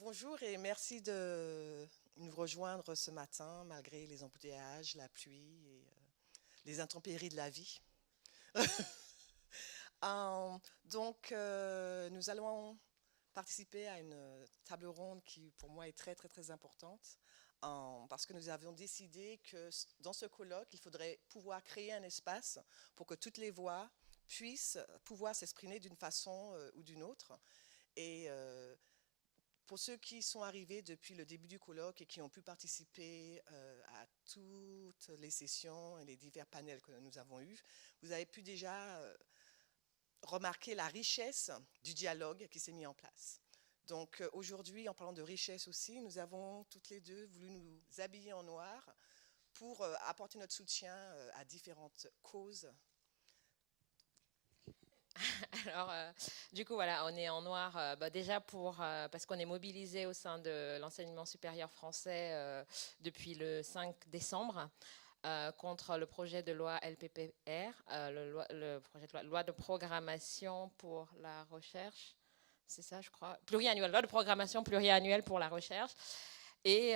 Bonjour et merci de nous rejoindre ce matin malgré les embouteillages, la pluie et les intempéries de la vie. Nous allons participer à une table ronde qui pour moi est très très très importante parce que nous avions décidé que dans ce colloque, il faudrait pouvoir créer un espace pour que toutes les voix puissent pouvoir s'exprimer d'une façon ou d'une autre. Et pour ceux qui sont arrivés depuis le début du colloque et qui ont pu participer à toutes les sessions et les divers panels que nous avons eus, vous avez pu déjà remarquer la richesse du dialogue qui s'est mis en place. Donc aujourd'hui, en parlant de richesse aussi, nous avons toutes les deux voulu nous habiller en noir pour apporter notre soutien à différentes causes. Alors, du coup, voilà, on est en noir déjà parce qu'on est mobilisé au sein de l'enseignement supérieur français depuis le 5 décembre contre le projet de loi LPPR, le projet de loi de programmation pour la recherche. C'est ça, je crois. Pluriannuelle, loi de programmation pluriannuelle pour la recherche. Et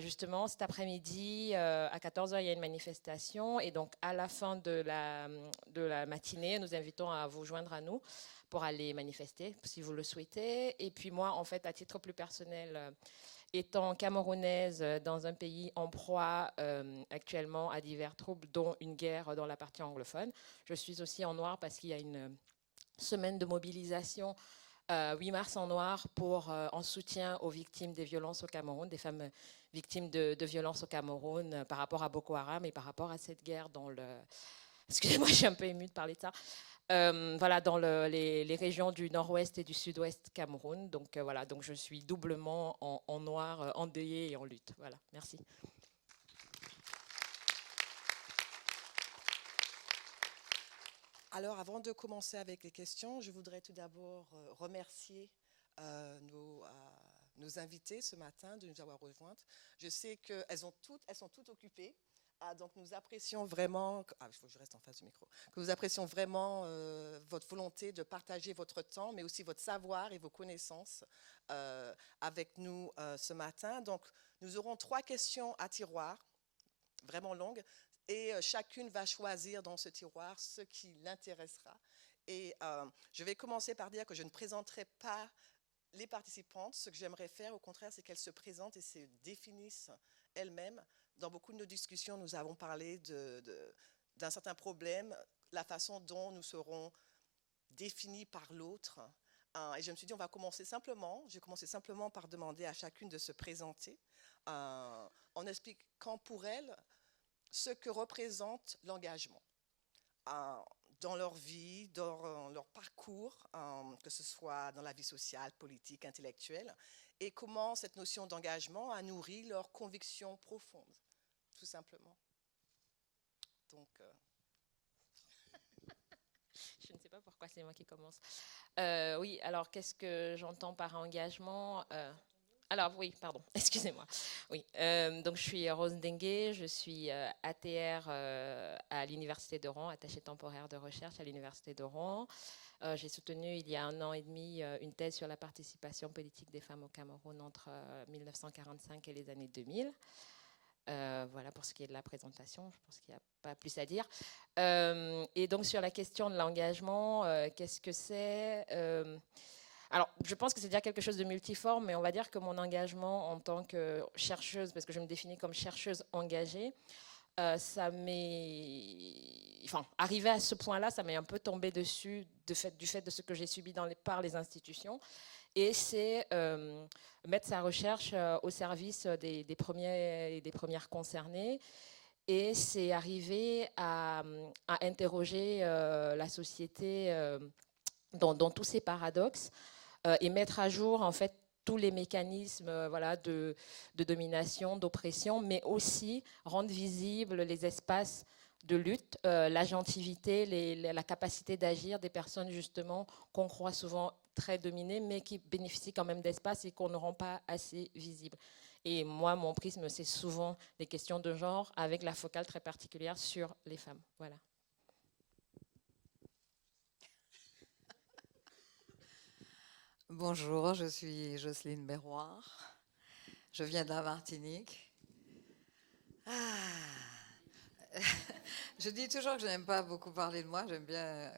justement, cet après-midi, à 14 heures, il y a une manifestation. Et donc, à la fin de la matinée, nous invitons à vous joindre à nous pour aller manifester, si vous le souhaitez. Et puis moi, en fait, à titre plus personnel, étant camerounaise dans un pays en proie actuellement à divers troubles, dont une guerre dans la partie anglophone, je suis aussi en noir parce qu'il y a une semaine de mobilisation 8 mars en noir en soutien aux victimes des violences au Cameroun, des femmes victimes de violences au Cameroun par rapport à Boko Haram et par rapport à cette guerre dans le... Excusez-moi, je suis un peu émue de parler de ça. Voilà, dans les régions du nord-ouest et du sud-ouest Cameroun. Donc voilà, donc je suis doublement en noir, endeuillée et en lutte. Voilà, merci. Alors, avant de commencer avec les questions, je voudrais tout d'abord remercier nos invités ce matin de nous avoir rejointes. Je sais elles sont toutes occupées. Donc, nous apprécions vraiment, il faut que je reste en face du micro, que nous apprécions vraiment votre volonté de partager votre temps, mais aussi votre savoir et vos connaissances avec nous ce matin. Donc, nous aurons 3 questions à tiroir, vraiment longues, et chacune va choisir dans ce tiroir ce qui l'intéressera. Et je vais commencer par dire que je ne présenterai pas les participantes. Ce que j'aimerais faire, au contraire, c'est qu'elles se présentent et se définissent elles-mêmes. Dans beaucoup de nos discussions, nous avons parlé d'un certain problème, la façon dont nous serons définis par l'autre. Et je me suis dit, on va commencer simplement. J'ai commencé simplement par demander à chacune de se présenter en expliquant pour elles ce que représente l'engagement dans leur vie, dans leur parcours, que ce soit dans la vie sociale, politique, intellectuelle, et comment cette notion d'engagement a nourri leurs convictions profondes, tout simplement. Donc, Je ne sais pas pourquoi c'est moi qui commence. Oui, alors qu'est-ce que j'entends par engagement Alors oui, pardon, excusez-moi. Oui, donc je suis Rose Dengue, je suis ATR à l'Université de Rouen, attachée temporaire de recherche à l'Université de Rouen. J'ai soutenu il y a 1 an et demi une thèse sur la participation politique des femmes au Cameroun entre 1945 et les années 2000. Voilà pour ce qui est de la présentation, je pense qu'il n'y a pas plus à dire. Et donc sur la question de l'engagement, qu'est-ce que c'est alors, je pense que c'est déjà quelque chose de multiforme, mais on va dire que mon engagement en tant que chercheuse, parce que je me définis comme chercheuse engagée, enfin, arrivé à ce point-là, ça m'est un peu tombé dessus du fait de ce que j'ai subi par les institutions. Et c'est mettre sa recherche au service des premiers et des premières concernées. Et c'est arriver à interroger la société dans tous ces paradoxes et mettre à jour en fait tous les mécanismes voilà, de domination, d'oppression, mais aussi rendre visibles les espaces de lutte, l'agentivité, la capacité d'agir des personnes justement qu'on croit souvent très dominées, mais qui bénéficient quand même d'espace et qu'on ne rend pas assez visibles. Et moi, mon prisme, c'est souvent des questions de genre avec la focale très particulière sur les femmes. Voilà. Bonjour, je suis Jocelyne Berroir. Je viens de la Martinique. Je dis toujours que je n'aime pas beaucoup parler de moi. J'aime bien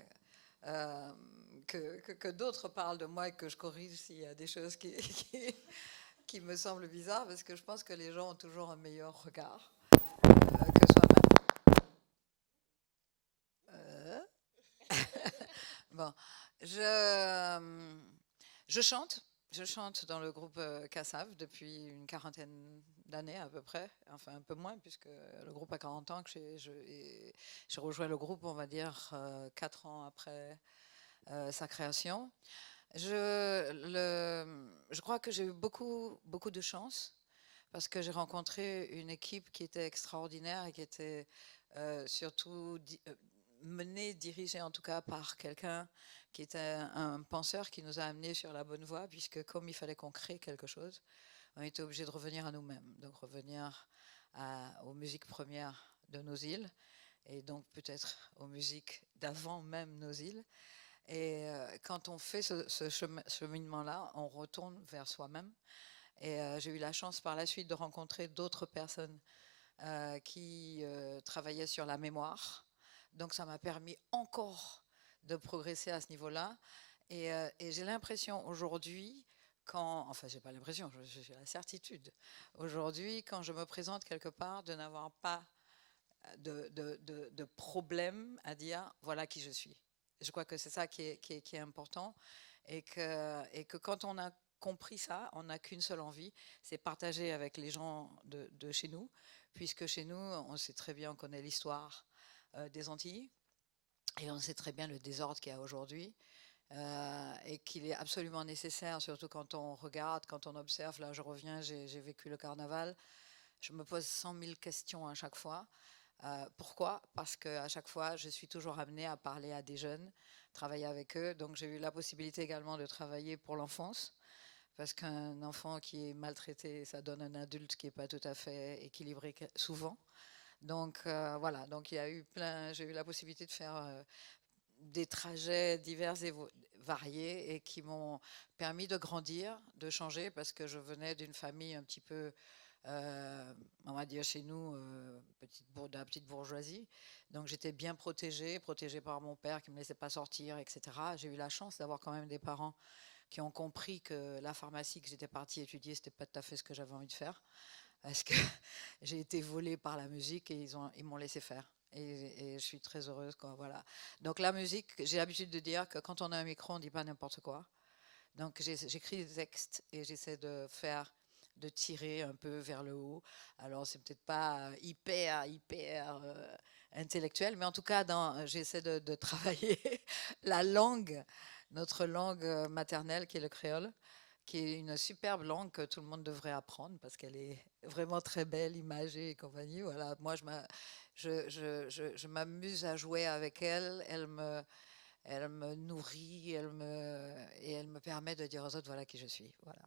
que d'autres parlent de moi et que je corrige s'il y a des choses qui me semblent bizarres, parce que je pense que les gens ont toujours un meilleur regard que soi-même. Bon, je chante. Je chante dans le groupe Cassav depuis une quarantaine d'années à peu près, enfin un peu moins, puisque le groupe a 40 ans que j'ai rejoint le groupe, on va dire, 4 ans après sa création. Je crois que j'ai eu beaucoup, beaucoup de chance, parce que j'ai rencontré une équipe qui était extraordinaire et qui était surtout menée, dirigée en tout cas par quelqu'un qui était un penseur qui nous a amenés sur la bonne voie, puisque comme il fallait qu'on crée quelque chose, on était obligé de revenir à nous-mêmes, donc revenir aux musiques premières de nos îles, et donc peut-être aux musiques d'avant même nos îles. Et quand on fait ce cheminement-là, on retourne vers soi-même. Et j'ai eu la chance par la suite de rencontrer d'autres personnes qui travaillaient sur la mémoire. Donc ça m'a permis encore de progresser à ce niveau-là. Et j'ai l'impression aujourd'hui, enfin j'ai pas l'impression, j'ai la certitude, aujourd'hui quand je me présente quelque part, de n'avoir pas de problème à dire voilà qui je suis. Je crois que c'est ça qui est important, et que quand on a compris ça, on n'a qu'une seule envie, c'est partager avec les gens de chez nous, puisque chez nous, on sait très bien, on connaît l'histoire des Antilles, et on sait très bien le désordre qu'il y a aujourd'hui, et qu'il est absolument nécessaire, surtout quand on regarde, quand on observe. Là, je reviens, j'ai vécu le carnaval, je me pose 100 000 questions à chaque fois. Pourquoi ? Parce qu'à chaque fois, je suis toujours amenée à parler à des jeunes, travailler avec eux. Donc j'ai eu la possibilité également de travailler pour l'enfance, parce qu'un enfant qui est maltraité, ça donne un adulte qui n'est pas tout à fait équilibré souvent. Donc voilà, donc j'ai eu la possibilité de faire des trajets divers et variés, et qui m'ont permis de grandir, de changer, parce que je venais d'une famille un petit peu, on va dire chez nous, de la petite bourgeoisie. Donc j'étais bien protégée par mon père qui ne me laissait pas sortir, etc. J'ai eu la chance d'avoir quand même des parents qui ont compris que la pharmacie que j'étais partie étudier, c'était pas tout à fait ce que j'avais envie de faire, parce que j'ai été volée par la musique, et ils m'ont laissé faire. Et je suis très heureuse, quoi, voilà. Donc la musique, j'ai l'habitude de dire que quand on a un micro, on ne dit pas n'importe quoi. Donc j'écris des textes et j'essaie de tirer un peu vers le haut. Alors c'est peut-être pas hyper intellectuel, mais en tout cas j'essaie de travailler la langue, notre langue maternelle, qui est le créole, qui est une superbe langue que tout le monde devrait apprendre, parce qu'elle est vraiment très belle, imagée et compagnie. Voilà, moi je m'amuse à jouer avec elle. Elle me nourrit, et elle me permet de dire aux autres voilà qui je suis. Voilà.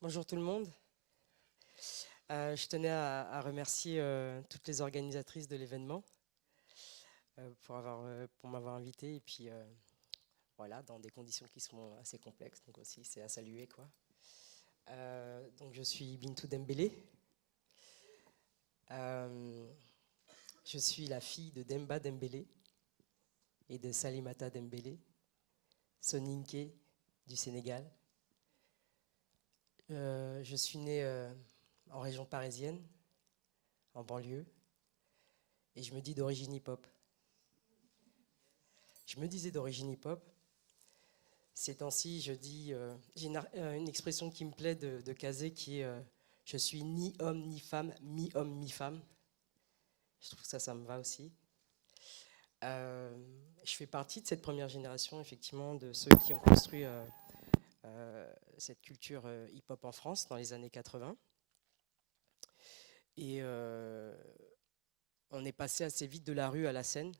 Bonjour tout le monde. Je tenais à remercier toutes les organisatrices de l'événement pour m'avoir invité, et puis voilà, dans des conditions qui sont assez complexes, donc aussi c'est à saluer, quoi. Donc je suis Bintou Dembélé. Je suis la fille de Demba Dembélé et de Salimata Dembélé, Soninké du Sénégal. Je suis née en région parisienne, en banlieue, et je me dis d'origine hip-hop. Je me disais d'origine hip-hop. Ces temps-ci, j'ai une expression qui me plaît de caser, qui est je suis ni homme ni femme, mi-homme, mi-femme. Je trouve que ça me va aussi. Je fais partie de cette première génération, effectivement, de ceux qui ont construit cette culture hip-hop en France dans les années 80. Et on est passé assez vite de la rue à la scène.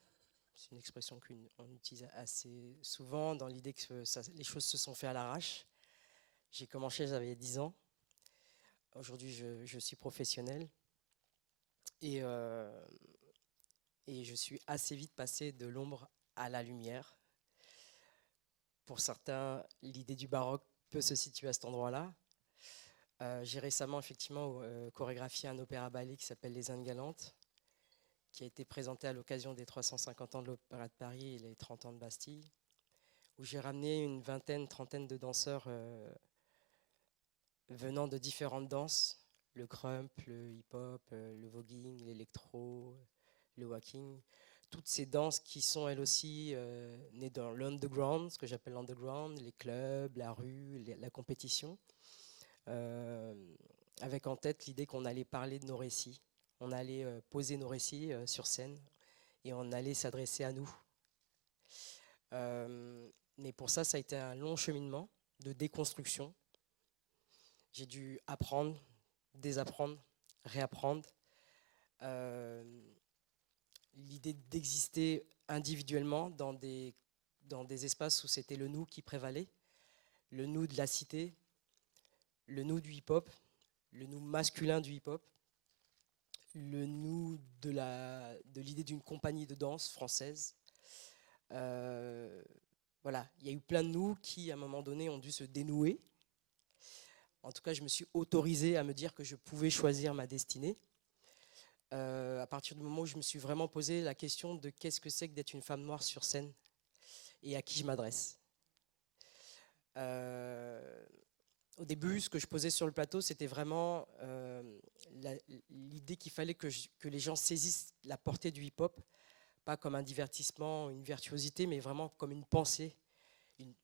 C'est une expression qu'on utilise assez souvent, dans l'idée que les choses se sont faites à l'arrache. J'ai commencé, j'avais 10 ans. Aujourd'hui, je suis professionnel. Et et je suis assez vite passé de l'ombre à la lumière. Pour certains, l'idée du baroque peut se situer à cet endroit-là. J'ai récemment effectivement chorégraphié un opéra-ballet qui s'appelle Les Indes galantes, qui a été présenté à l'occasion des 350 ans de l'Opéra de Paris et les 30 ans de Bastille, où j'ai ramené une vingtaine, trentaine de danseurs venant de différentes danses, le crump, le hip-hop, le voguing, l'électro, le walking, toutes ces danses qui sont elles aussi nées dans l'underground, ce que j'appelle l'underground, les clubs, la rue, la compétition, avec en tête l'idée qu'on allait parler de nos récits, on allait poser nos récits sur scène et on allait s'adresser à nous. Mais pour ça, ça a été un long cheminement de déconstruction. J'ai dû apprendre, désapprendre, réapprendre. L'idée d'exister individuellement dans des espaces où c'était le nous qui prévalait, le nous de la cité, le nous du hip-hop, le nous masculin du hip-hop, le nous de l'idée d'une compagnie de danse française. Voilà, il y a eu plein de nous qui, à un moment donné, ont dû se dénouer. En tout cas, je me suis autorisé à me dire que je pouvais choisir ma destinée. À partir du moment où je me suis vraiment posé la question de qu'est-ce que c'est que d'être une femme noire sur scène et à qui je m'adresse. Au début, ce que je posais sur le plateau, c'était vraiment l'idée qu'il fallait que les gens saisissent la portée du hip-hop, pas comme un divertissement, une virtuosité, mais vraiment comme une pensée. Et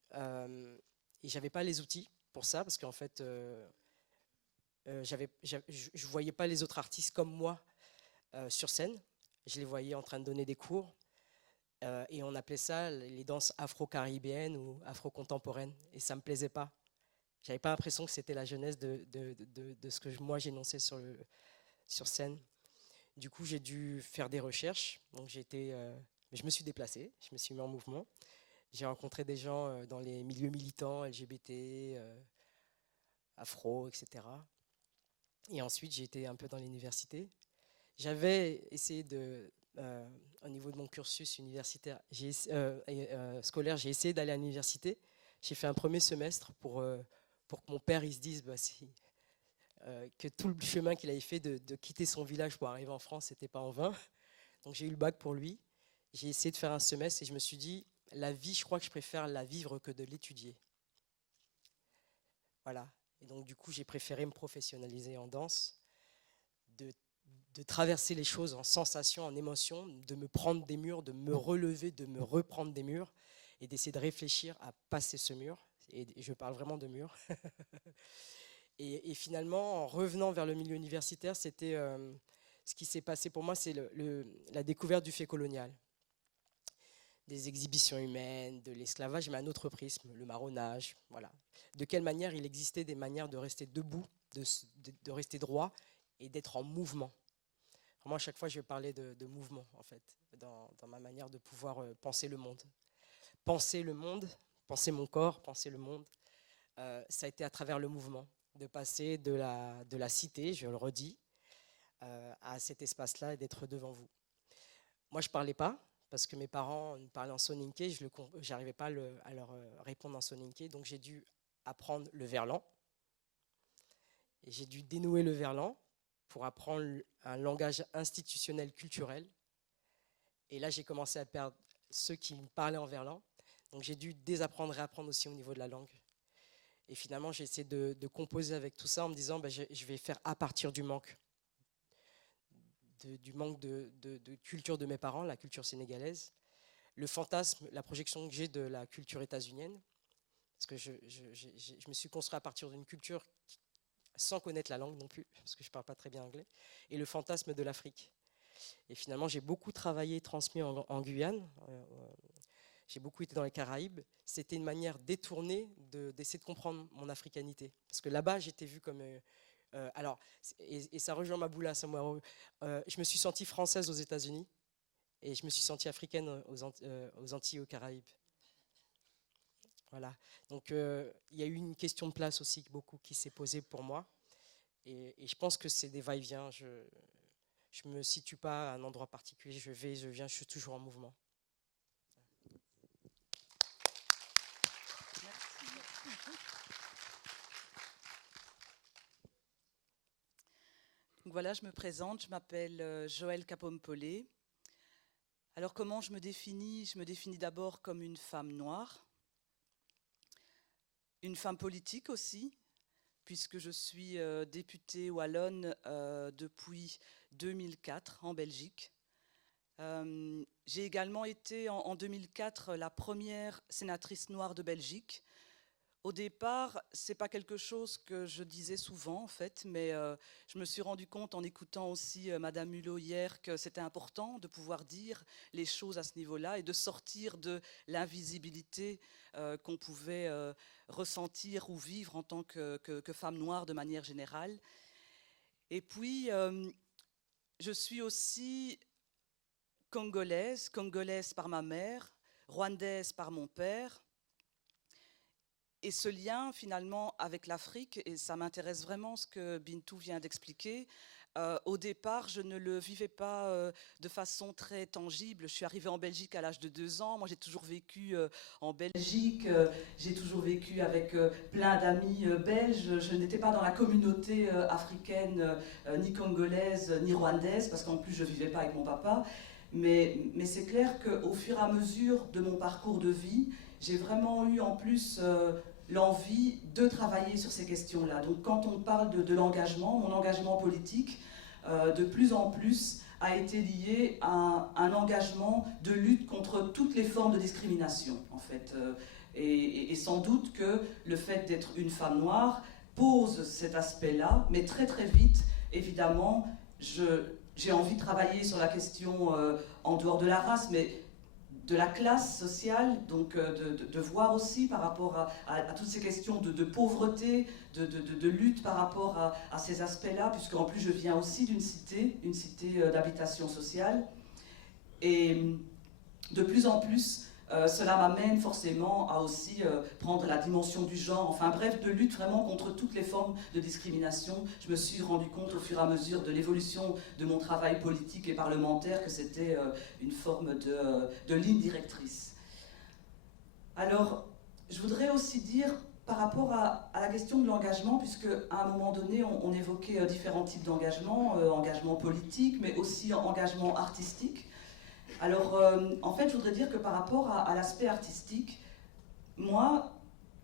j'avais pas les outils pour ça, parce qu'en fait, je voyais pas les autres artistes comme moi sur scène. Je les voyais en train de donner des cours, et on appelait ça les danses afro-caribéennes ou afro-contemporaines, et ça me plaisait pas. J'avais pas l'impression que c'était la jeunesse de ce que moi j'énonçais sur scène. Du coup, j'ai dû faire des recherches. Donc je me suis déplacé, je me suis mis en mouvement. J'ai rencontré des gens dans les milieux militants, LGBT, afro, etc. Et ensuite, j'ai été un peu dans l'université. J'avais essayé au niveau de mon cursus universitaire, scolaire, j'ai essayé d'aller à l'université. J'ai fait un premier semestre pour que mon père il se dise que tout le chemin qu'il avait fait de quitter son village pour arriver en France, c'était pas en vain. Donc j'ai eu le bac pour lui. J'ai essayé de faire un semestre et je me suis dit, la vie, je crois que je préfère la vivre que de l'étudier. Voilà. Et donc du coup, j'ai préféré me professionnaliser en danse, de traverser les choses en sensations, en émotions, de me prendre des murs, de me relever, de me reprendre des murs et d'essayer de réfléchir à passer ce mur. Et je parle vraiment de mur. Et finalement, en revenant vers le milieu universitaire, c'était ce qui s'est passé pour moi, c'est la découverte du fait colonial, des exhibitions humaines, de l'esclavage, mais à un autre prisme, le marronnage, voilà. De quelle manière il existait des manières de rester debout, de rester droit et d'être en mouvement. Moi, à chaque fois, je parlais de mouvement, en fait, dans ma manière de pouvoir penser le monde. Penser le monde, penser mon corps, penser le monde, ça a été à travers le mouvement, de passer de la cité, je le redis, à cet espace-là et d'être devant vous. Moi, je ne parlais pas, parce que mes parents me parlaient en soninké, je n'arrivais pas à leur répondre en soninké, donc j'ai dû apprendre le verlan. Et j'ai dû dénouer le verlan pour apprendre un langage institutionnel culturel. Et là, j'ai commencé à perdre ceux qui me parlaient en verlan. Donc j'ai dû désapprendre et apprendre aussi au niveau de la langue. Et finalement, j'ai essayé de composer avec tout ça en me disant je vais faire à partir du manque. Du manque de culture de mes parents, la culture sénégalaise. Le fantasme, la projection que j'ai de la culture états-unienne. Parce que je me suis construit à partir d'une culture sans connaître la langue non plus, parce que je ne parle pas très bien anglais, et le fantasme de l'Afrique. Et finalement, j'ai beaucoup travaillé, transmis en Guyane, j'ai beaucoup été dans les Caraïbes. C'était une manière détournée d'essayer de comprendre mon africanité. Parce que là-bas, j'étais vue comme... et ça rejoint ma boula, je me suis sentie française aux États-Unis, et je me suis sentie africaine aux Antilles, aux Caraïbes. Voilà. Donc, il y a eu une question de place aussi, beaucoup qui s'est posée pour moi. Et je pense que c'est des va-et-vient. je me situe pas à un endroit particulier, je vais, je viens, je suis toujours en mouvement. Donc voilà, je me présente, je m'appelle Joëlle Capompolé. Alors comment je me définis? Je me définis d'abord comme une femme noire, une femme politique aussi, puisque je suis députée wallonne depuis 2004 en Belgique. J'ai également été en 2004 la première sénatrice noire de Belgique. Au départ, ce n'est pas quelque chose que je disais souvent en fait, mais je me suis rendu compte en écoutant aussi Madame Hulot hier que c'était important de pouvoir dire les choses à ce niveau-là et de sortir de l'invisibilité qu'on pouvait ressentir ou vivre en tant que femme noire de manière générale. Et puis, je suis aussi congolaise par ma mère, rwandaise par mon père. Et ce lien finalement avec l'Afrique, et ça m'intéresse vraiment ce que Bintou vient d'expliquer, au départ je ne le vivais pas de façon très tangible. Je suis arrivée en Belgique à l'âge de 2 ans, moi j'ai toujours vécu en Belgique, j'ai toujours vécu avec plein d'amis belges, je n'étais pas dans la communauté africaine, ni congolaise, ni rwandaise, parce qu'en plus je ne vivais pas avec mon papa, mais c'est clair qu'au fur et à mesure de mon parcours de vie, j'ai vraiment eu en plus l'envie de travailler sur ces questions-là. Donc quand on parle de l'engagement, mon engagement politique, de plus en plus a été lié à un engagement de lutte contre toutes les formes de discrimination, en fait. Et sans doute que le fait d'être une femme noire pose cet aspect-là, mais très très vite, évidemment, j'ai envie de travailler sur la question en dehors de la race, mais de la classe sociale, donc de voir aussi par rapport à toutes ces questions de pauvreté, de lutte par rapport à ces aspects-là, puisqu'en plus je viens aussi d'une cité, une cité d'habitation sociale. Et de plus en plus, cela m'amène forcément à aussi prendre la dimension du genre, enfin bref, de lutte vraiment contre toutes les formes de discrimination. Je me suis rendu compte au fur et à mesure de l'évolution de mon travail politique et parlementaire que c'était une forme de ligne directrice. Alors, je voudrais aussi dire par rapport à la question de l'engagement, puisque à un moment donné, on évoquait différents types d'engagement, engagement politique, mais aussi engagement artistique. Alors, en fait, je voudrais dire que par rapport à l'aspect artistique, moi,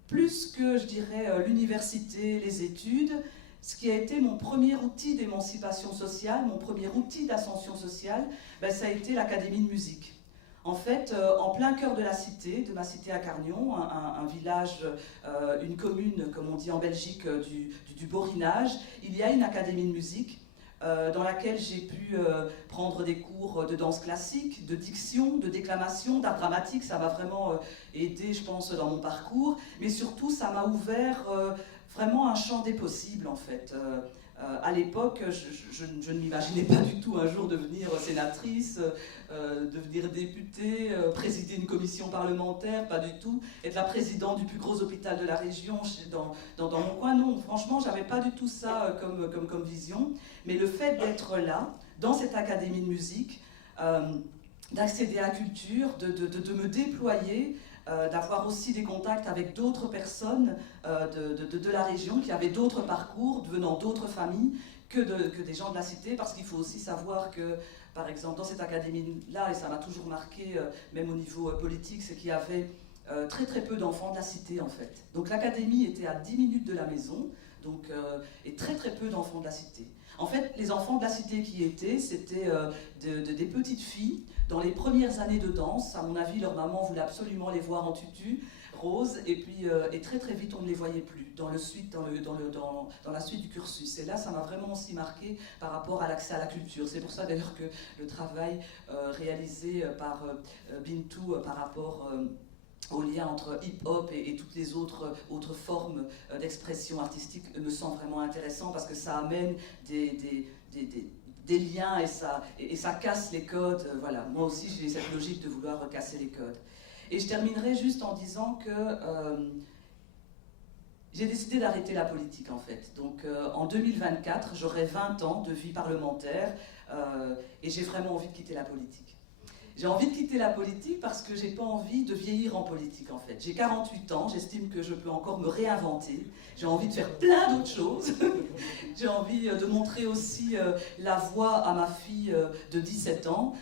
plus que, je dirais, l'université, les études, ce qui a été mon premier outil d'émancipation sociale, mon premier outil d'ascension sociale, ben, ça a été l'Académie de musique. En fait, en plein cœur de la cité, de ma cité à Carnion, un village, une commune, comme on dit en Belgique, du Borinage, il y a une académie de musique dans laquelle j'ai pu prendre des cours de danse classique, de diction, de déclamation, d'art dramatique. Ça m'a vraiment aidé, je pense, dans mon parcours. Mais surtout, ça m'a ouvert vraiment un champ des possibles, en fait. À l'époque, je ne m'imaginais pas du tout un jour devenir sénatrice, devenir députée, présider une commission parlementaire, pas du tout. Être la présidente du plus gros hôpital de la région dans mon coin, non. Franchement, je n'avais pas du tout ça comme vision. Mais le fait d'être là, dans cette académie de musique, d'accéder à la culture, de me déployer, d'avoir aussi des contacts avec d'autres personnes de la région qui avaient d'autres parcours, venant d'autres familles que des gens de la cité, parce qu'il faut aussi savoir que, par exemple, dans cette académie-là, et ça m'a toujours marqué, même au niveau politique, c'est qu'il y avait très très peu d'enfants de la cité, en fait. Donc l'académie était à 10 minutes de la maison, donc, et très très peu d'enfants de la cité. En fait, les enfants de la cité qui étaient, c'était des petites filles dans les premières années de danse. À mon avis, leur maman voulait absolument les voir en tutu rose, et puis et très très vite on ne les voyait plus dans la suite du cursus. Et là, ça m'a vraiment aussi marqué par rapport à l'accès à la culture. C'est pour ça d'ailleurs que le travail réalisé par Bintou par rapport au lien entre hip-hop et toutes les autres formes d'expression artistique me semble vraiment intéressant, parce que ça amène des liens et ça casse les codes. Voilà. Moi aussi, j'ai cette logique de vouloir casser les codes. Et je terminerai juste en disant que j'ai décidé d'arrêter la politique en fait. Donc en 2024, j'aurai 20 ans de vie parlementaire et j'ai vraiment envie de quitter la politique. J'ai envie de quitter la politique parce que j'ai pas envie de vieillir en politique en fait. J'ai 48 ans, j'estime que je peux encore me réinventer. J'ai envie de faire plein d'autres choses. J'ai envie de montrer aussi la voie à ma fille de 17 ans,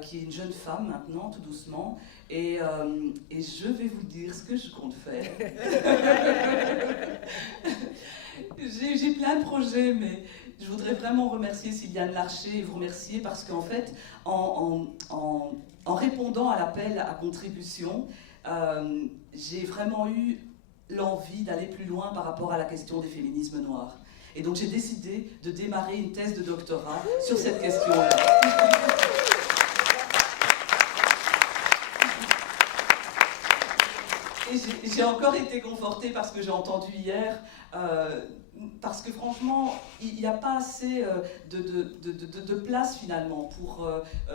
qui est une jeune femme maintenant, tout doucement. Et je vais vous dire ce que je compte faire. J'ai plein de projets, mais je voudrais vraiment remercier Sylviane Larcher et vous remercier parce qu'en fait, en répondant à l'appel à contribution, j'ai vraiment eu l'envie d'aller plus loin par rapport à la question des féminismes noirs. Et donc j'ai décidé de démarrer une thèse de doctorat sur cette question-là. Et j'ai encore été confortée parce que j'ai entendu hier, parce que franchement, il n'y a pas assez de place finalement pour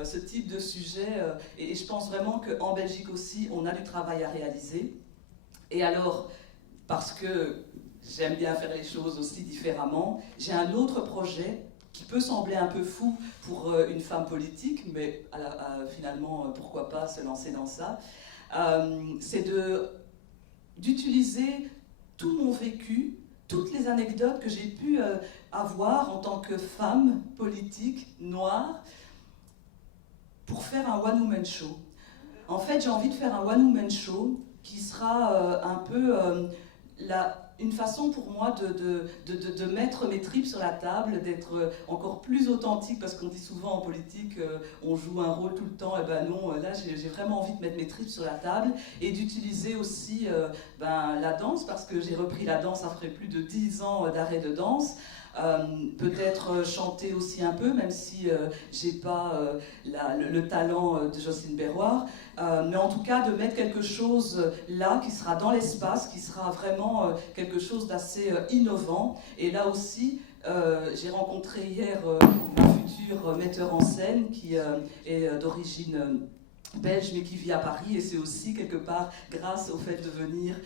ce type de sujet. Et je pense vraiment qu'en Belgique aussi, on a du travail à réaliser. Et alors, parce que j'aime bien faire les choses aussi différemment, j'ai un autre projet qui peut sembler un peu fou pour une femme politique, mais finalement, pourquoi pas se lancer dans ça. C'est d'utiliser tout mon vécu, toutes les anecdotes que j'ai pu avoir en tant que femme politique noire pour faire un one-woman show. En fait, j'ai envie de faire un one-woman show qui sera un peu une façon pour moi de mettre mes tripes sur la table, d'être encore plus authentique, parce qu'on dit souvent en politique, on joue un rôle tout le temps, et ben non, là j'ai vraiment envie de mettre mes tripes sur la table, et d'utiliser aussi la danse, parce que j'ai repris la danse après plus de 10 ans d'arrêt de danse. Peut-être chanter aussi un peu, même si j'ai pas le talent de Jocelyne Berroir, mais en tout cas de mettre quelque chose là qui sera dans l'espace, qui sera vraiment quelque chose d'assez innovant. Et là aussi, j'ai rencontré hier un futur metteur en scène qui est d'origine belge mais qui vit à Paris, et c'est aussi quelque part grâce au fait de venir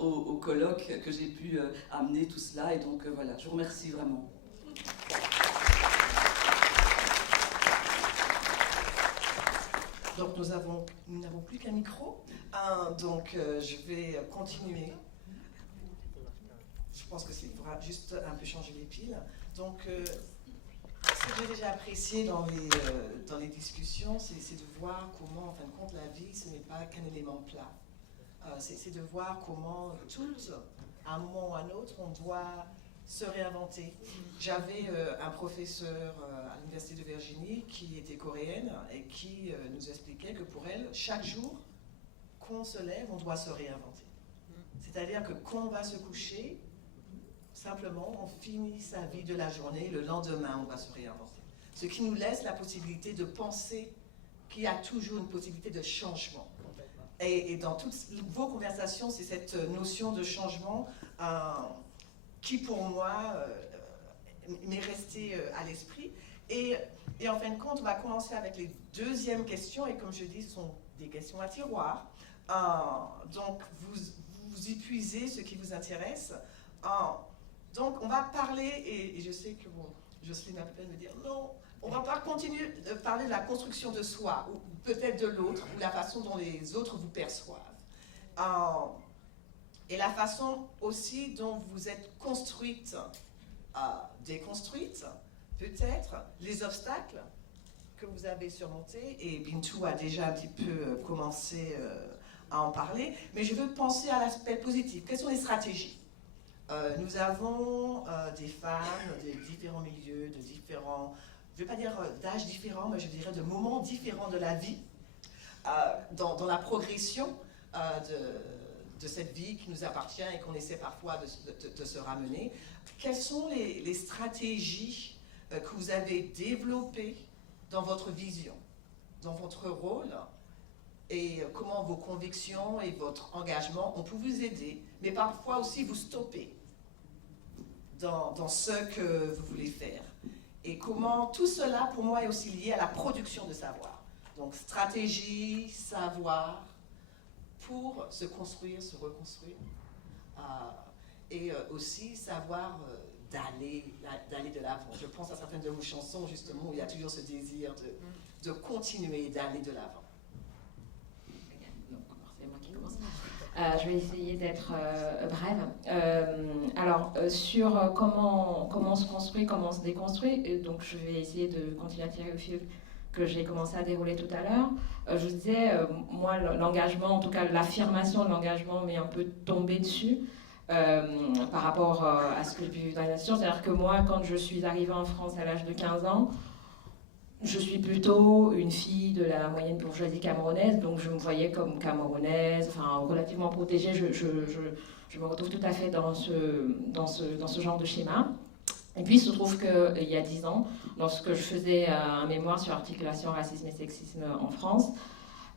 au colloque que j'ai pu amener tout cela, et donc voilà, je vous remercie vraiment. Donc nous n'avons plus qu'un micro, donc je vais continuer. Je pense que c'est juste un peu changer les piles. Donc ce que j'ai déjà apprécié dans les discussions, c'est de voir comment, en fin de compte, la vie, ce n'est pas qu'un élément plat. C'est de voir comment toutes, à un moment ou à un autre, on doit se réinventer. J'avais un professeur à l'Université de Virginie qui était coréenne et qui nous expliquait que pour elle, chaque jour qu'on se lève, on doit se réinventer. C'est-à-dire que quand on va se coucher, simplement, on finit sa vie de la journée, le lendemain, on va se réinventer. Ce qui nous laisse la possibilité de penser qu'il y a toujours une possibilité de changement. Et dans toutes vos conversations, c'est cette notion de changement qui, pour moi, m'est restée à l'esprit. Et en fin de compte, on va commencer avec les deuxièmes questions. Et comme je dis, ce sont des questions à tiroir. Donc, vous y puisez ce qui vous intéresse. Donc, on va parler, et je sais que, bon, Jocelyne va peut-être me dire, non, on ne va pas continuer de parler de la construction de soi, ou peut-être de l'autre, ou la façon dont les autres vous perçoivent. Et la façon aussi dont vous êtes construite, déconstruite, peut-être, les obstacles que vous avez surmontés, et Bintou a déjà un petit peu commencé à en parler, mais je veux penser à l'aspect positif. Quelles sont les stratégies ? Nous avons des femmes de différents milieux, de différents, je ne vais pas dire d'âges différents, mais je dirais de moments différents de la vie, dans la progression de cette vie qui nous appartient et qu'on essaie parfois de se ramener. Quelles sont les stratégies que vous avez développées dans votre vision, dans votre rôle, et comment vos convictions et votre engagement ont pu vous aider, mais parfois aussi vous stopper dans ce que vous voulez faire. Et comment tout cela, pour moi, est aussi lié à la production de savoir. Donc, stratégie, savoir, pour se construire, se reconstruire. et aussi savoir d'aller de l'avant. Je pense à certaines de vos chansons, justement, où il y a toujours ce désir de continuer d'aller de l'avant. Je vais essayer d'être brève. Sur comment on se construit, comment on se déconstruit, donc je vais essayer de continuer à tirer le fil que j'ai commencé à dérouler tout à l'heure. Je vous disais, moi, l'engagement, en tout cas l'affirmation de l'engagement m'est un peu tombée dessus par rapport à ce que j'ai vu dans la nation. C'est-à-dire que moi, quand je suis arrivée en France à l'âge de 15 ans, je suis plutôt une fille de la moyenne bourgeoisie camerounaise, donc je me voyais comme camerounaise, enfin relativement protégée. Je me retrouve tout à fait dans ce genre de schéma. Et puis il se trouve qu'il y a 10 ans, lorsque je faisais un mémoire sur articulation, racisme et sexisme en France,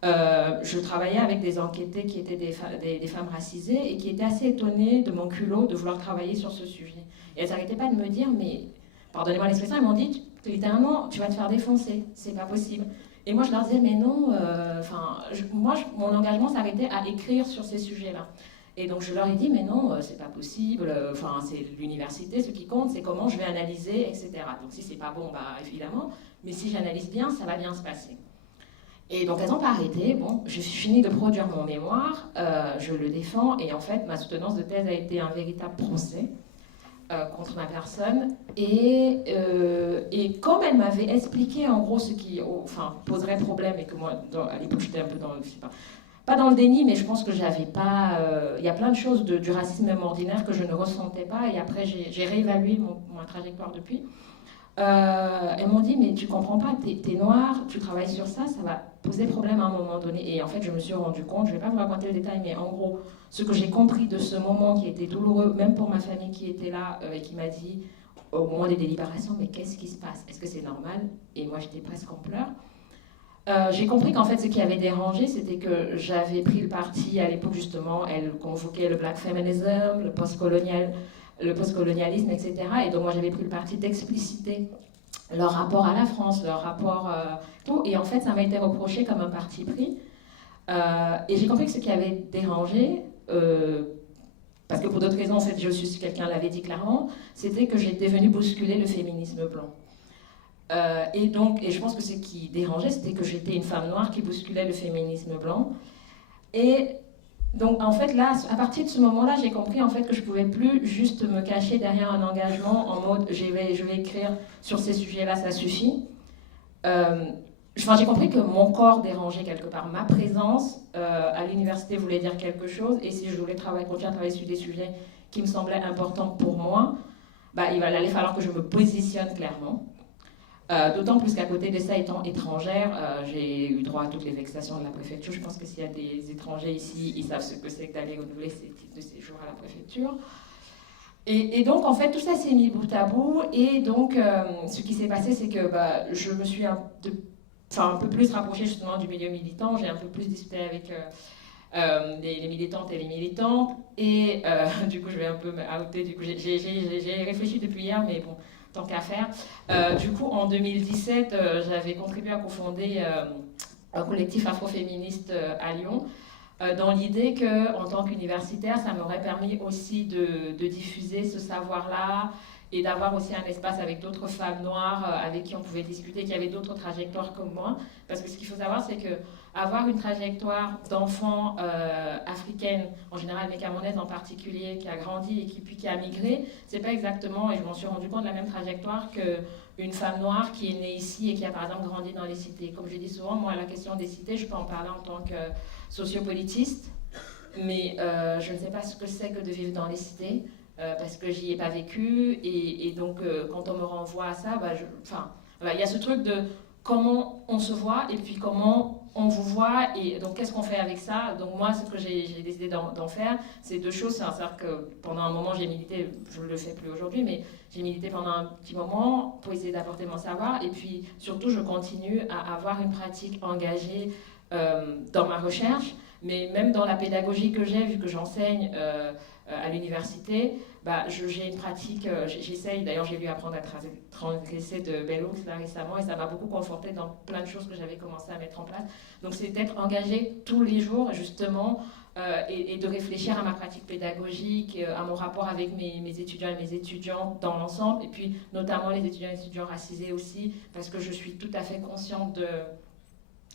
je travaillais avec des enquêtés qui étaient des femmes racisées et qui étaient assez étonnées de mon culot de vouloir travailler sur ce sujet. Et elles n'arrêtaient pas de me dire, mais pardonnez-moi l'expression, elles m'ont dit, littéralement, tu vas te faire défoncer, c'est pas possible. Et moi je leur disais, mais non, mon engagement s'arrêtait à écrire sur ces sujets-là. Et donc je leur ai dit, mais non, c'est pas possible, c'est l'université, ce qui compte, c'est comment je vais analyser, etc. Donc si c'est pas bon, bah évidemment, mais si j'analyse bien, ça va bien se passer. Et donc elles n'ont pas arrêté, bon, j'ai fini de produire mon mémoire, je le défends, et en fait ma soutenance de thèse a été un véritable procès contre ma personne, et comme elle m'avait expliqué en gros ce qui poserait problème, et que moi, à l'époque j'étais un peu dans, je sais pas dans le déni, mais je pense que j'avais pas... Il y a plein de choses du racisme même ordinaire que je ne ressentais pas, et après j'ai réévalué ma trajectoire depuis. Elles m'ont dit, mais tu comprends pas, t'es noire, tu travailles sur ça, ça va poser problème à un moment donné. Et en fait, je me suis rendu compte, je vais pas vous raconter le détail, mais en gros, ce que j'ai compris de ce moment qui était douloureux, même pour ma famille qui était là, et qui m'a dit, au moment des délibérations, mais qu'est-ce qui se passe? Est-ce que c'est normal? Et moi, j'étais presque en pleurs. J'ai compris qu'en fait, ce qui avait dérangé, c'était que j'avais pris le parti, à l'époque justement, elle convoquait le black feminism, le postcolonialisme, etc. Et donc moi, j'avais pris le parti d'expliciter leur rapport à la France, leur rapport... tout. Et en fait, ça m'a été reproché comme un parti pris. Et j'ai compris que ce qui avait dérangé, parce que pour d'autres raisons, en fait, quelqu'un l'avait dit clairement, c'était que j'étais venue bousculer le féminisme blanc. Et je pense que ce qui dérangeait, c'était que j'étais une femme noire qui bousculait le féminisme blanc. Et donc, en fait, là, à partir de ce moment-là, j'ai compris en fait que je ne pouvais plus juste me cacher derrière un engagement en mode je vais écrire sur ces sujets-là, ça suffit. J'ai compris que mon corps dérangeait quelque part. Ma présence à l'université voulait dire quelque chose, et si je voulais continuer à travailler sur des sujets qui me semblaient importants pour moi, il allait falloir que je me positionne clairement. D'autant plus qu'à côté de ça, étant étrangère, j'ai eu droit à toutes les vexations de la préfecture. Je pense que s'il y a des étrangers ici, ils savent ce que c'est que d'aller renouveler ces titres de séjour à la préfecture. Et donc, en fait, tout ça s'est mis bout à bout. Et donc, ce qui s'est passé, c'est que je me suis un peu plus rapprochée justement du milieu militant. J'ai un peu plus discuté avec les militantes et les militants. Et du coup, je vais un peu me outer. Du coup, j'ai réfléchi depuis hier, mais bon, tant qu'à faire. Du coup, en 2017, j'avais contribué à cofonder un collectif afroféministe à Lyon, dans l'idée qu'en tant qu'universitaire, ça m'aurait permis aussi de diffuser ce savoir-là et d'avoir aussi un espace avec d'autres femmes noires avec qui on pouvait discuter, qui avaient d'autres trajectoires comme moi. Parce que ce qu'il faut savoir, c'est que avoir une trajectoire d'enfant africaine, en général mais camerounaise en particulier, qui a grandi et puis qui a migré, c'est pas exactement, et je m'en suis rendu compte, la même trajectoire qu'une femme noire qui est née ici et qui a par exemple grandi dans les cités. Comme je dis souvent, moi la question des cités, je peux en parler en tant que sociopolitiste, mais je ne sais pas ce que c'est que de vivre dans les cités, parce que j'y ai pas vécu, et donc quand on me renvoie à ça, il y a ce truc de comment on se voit et puis comment on vous voit, et donc qu'est-ce qu'on fait avec ça. Donc moi, ce que j'ai décidé d'en faire, c'est deux choses. C'est-à-dire que pendant un moment, j'ai milité, je ne le fais plus aujourd'hui, mais j'ai milité pendant un petit moment pour essayer d'apporter mon savoir, et puis surtout, je continue à avoir une pratique engagée dans ma recherche, mais même dans la pédagogie que j'ai, vu que j'enseigne à l'université, j'ai une pratique, j'essaye, d'ailleurs j'ai lu Apprendre à transgresser de Bell Hooks là récemment, et ça m'a beaucoup conforté dans plein de choses que j'avais commencé à mettre en place. Donc c'est d'être engagé tous les jours justement, et de réfléchir à ma pratique pédagogique, à mon rapport avec mes étudiants et mes étudiantes dans l'ensemble, et puis notamment les étudiants et étudiants racisés aussi, parce que je suis tout à fait consciente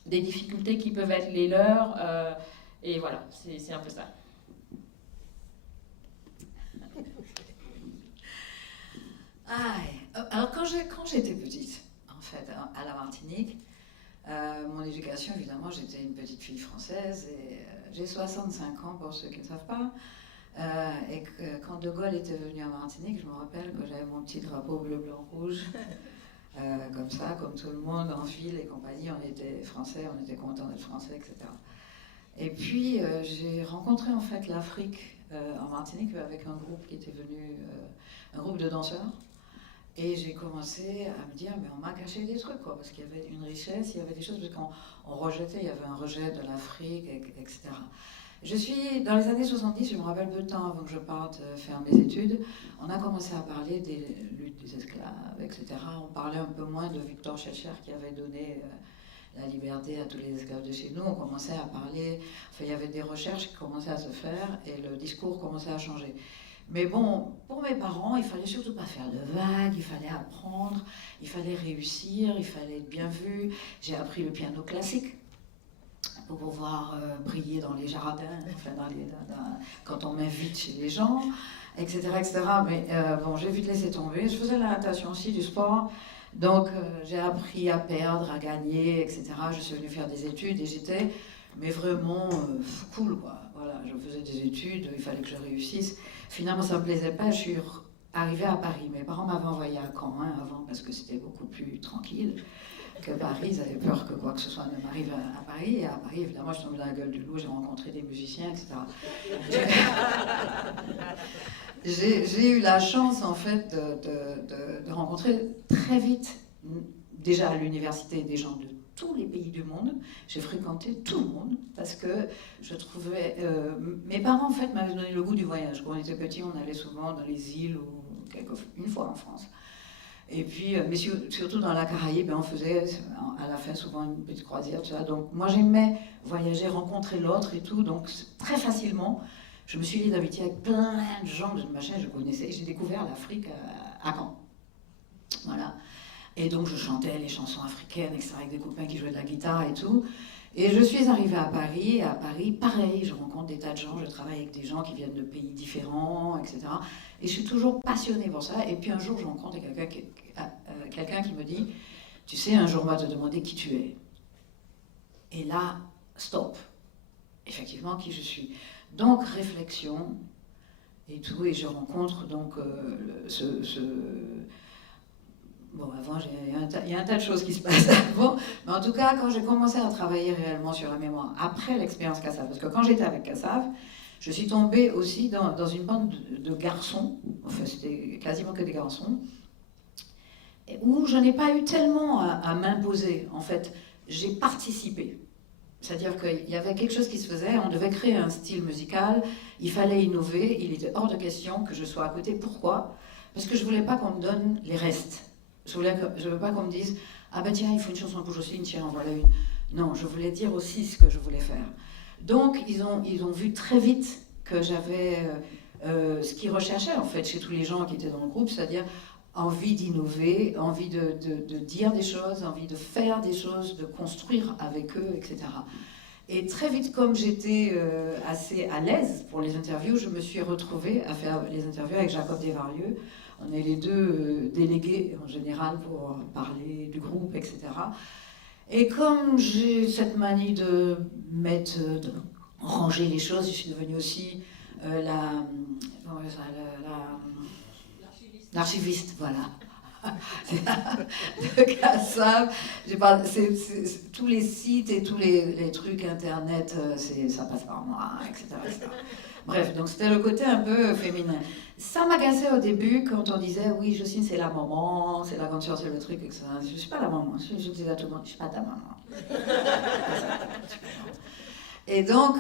des difficultés qui peuvent être les leurs, et voilà, c'est un peu ça. Alors quand j'étais petite, en fait, à la Martinique, mon éducation, évidemment, j'étais une petite fille française et j'ai 65 ans pour ceux qui ne savent pas. Et que quand De Gaulle était venu à Martinique, je me rappelle que j'avais mon petit drapeau bleu, blanc, rouge, comme ça, comme tout le monde, en file et compagnie. On était français, on était content d'être français, etc. Et puis j'ai rencontré en fait l'Afrique en Martinique avec un groupe qui était venu, un groupe de danseurs. Et j'ai commencé à me dire, mais on m'a caché des trucs, quoi, parce qu'il y avait une richesse, il y avait des choses, parce qu'on rejetait, il y avait un rejet de l'Afrique, etc. Je suis, dans les années 70, je me rappelle peu de temps avant que je parte faire mes études, on a commencé à parler des luttes des esclaves, etc. On parlait un peu moins de Victor Schœlcher qui avait donné la liberté à tous les esclaves de chez nous. On commençait à parler, enfin, il y avait des recherches qui commençaient à se faire et le discours commençait à changer. Mais bon, pour mes parents, il fallait surtout pas faire de vagues, il fallait apprendre, il fallait réussir, il fallait être bien vu. J'ai appris le piano classique pour pouvoir briller dans les jardins, enfin quand on m'invite chez les gens, etc. etc. Mais bon, j'ai vite laissé tomber. Je faisais la natation aussi, du sport. Donc j'ai appris à perdre, à gagner, etc. Je suis venue faire des études et j'étais mais vraiment cool, quoi. Voilà, je faisais des études, il fallait que je réussisse. Finalement, ça ne me plaisait pas, je suis arrivée à Paris. Mes parents m'avaient envoyée à Caen avant parce que c'était beaucoup plus tranquille que Paris. Ils avaient peur que quoi que ce soit ne m'arrive à Paris. Et à Paris, évidemment, je suis tombée dans la gueule du loup, j'ai rencontré des musiciens, etc. J'ai eu la chance, en fait, de rencontrer très vite, déjà à l'université, des gens de tous les pays du monde. J'ai fréquenté tout le monde parce que je trouvais... mes parents, en fait, m'avaient donné le goût du voyage. Quand on était petits, on allait souvent dans les îles ou une fois en France. Et puis, mais surtout dans la Caraïbe, on faisait à la fin souvent une petite croisière, tout ça. Donc moi, j'aimais voyager, rencontrer l'autre et tout. Donc très facilement, je me suis liée d'amitié avec plein de gens de machin, je connaissais. J'ai découvert l'Afrique à Caen. Voilà. Et donc je chantais les chansons africaines, etc., avec des copains qui jouaient de la guitare et tout. Et je suis arrivée à Paris, pareil, je rencontre des tas de gens, je travaille avec des gens qui viennent de pays différents, etc. Et je suis toujours passionnée pour ça. Et puis un jour, je rencontre quelqu'un qui me dit, tu sais, un jour, on va te demander qui tu es. Et là, stop. Effectivement, qui je suis. Donc, réflexion et tout. Et je rencontre donc Bon, avant, il y a un tas de choses qui se passent avant. Mais en tout cas, quand j'ai commencé à travailler réellement sur la mémoire, après l'expérience Kassav, parce que quand j'étais avec Kassav, je suis tombée aussi dans une bande de garçons, enfin c'était quasiment que des garçons, où je n'ai pas eu tellement à m'imposer. En fait, j'ai participé. C'est-à-dire qu'il y avait quelque chose qui se faisait, on devait créer un style musical, il fallait innover, il était hors de question que je sois à côté. Pourquoi ? Parce que je ne voulais pas qu'on me donne les restes. Je ne veux pas qu'on me dise « Ah ben tiens, il faut une chanson pour Jocelyne, tiens, en voilà une. » Non, je voulais dire aussi ce que je voulais faire. Donc, ils ont vu très vite que j'avais ce qu'ils recherchaient, en fait, chez tous les gens qui étaient dans le groupe, c'est-à-dire envie d'innover, envie de dire des choses, envie de faire des choses, de construire avec eux, etc. Et très vite, comme j'étais assez à l'aise pour les interviews, je me suis retrouvée à faire les interviews avec Jacob Desvarieux. On est les deux délégués en général pour parler du groupe, etc. Et comme j'ai cette manie de ranger les choses, je suis devenue aussi l'archiviste, voilà. De Kassav. Tous les sites et tous les trucs internet, ça passe par moi, etc. Bref, donc c'était le côté un peu féminin. Ça m'agaçait au début quand on disait oui, Jocelyne, c'est la maman, c'est la grande sœur, c'est le truc, etc. Je ne suis pas la maman, je disais à tout le monde, je ne suis pas ta maman. Et donc,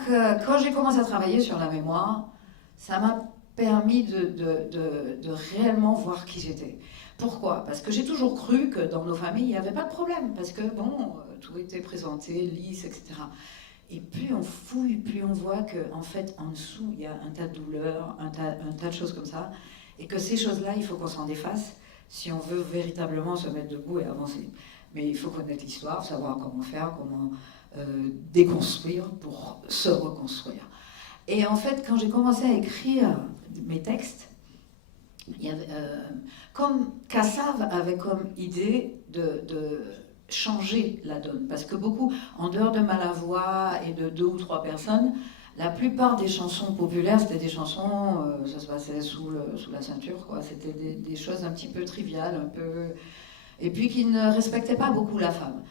quand j'ai commencé à travailler sur la mémoire, ça m'a permis de réellement voir qui j'étais. Pourquoi? Parce que j'ai toujours cru que dans nos familles, il n'y avait pas de problème, parce que bon, tout était présenté, lisse, etc. Et plus on fouille, plus on voit qu'en fait, en dessous, il y a un tas de douleurs, un tas de choses comme ça, et que ces choses-là, il faut qu'on s'en défasse si on veut véritablement se mettre debout et avancer. Mais il faut connaître l'histoire, savoir comment faire, comment déconstruire pour se reconstruire. Et en fait, quand j'ai commencé à écrire mes textes, il y avait, comme Kassav avait comme idée de changer la donne, parce que beaucoup, en dehors de Malavoie et de 2 ou 3 personnes, la plupart des chansons populaires, c'était des chansons, ça se passait sous la ceinture, quoi. C'était des choses un petit peu triviales, un peu... et puis qui ne respectaient pas beaucoup la femme.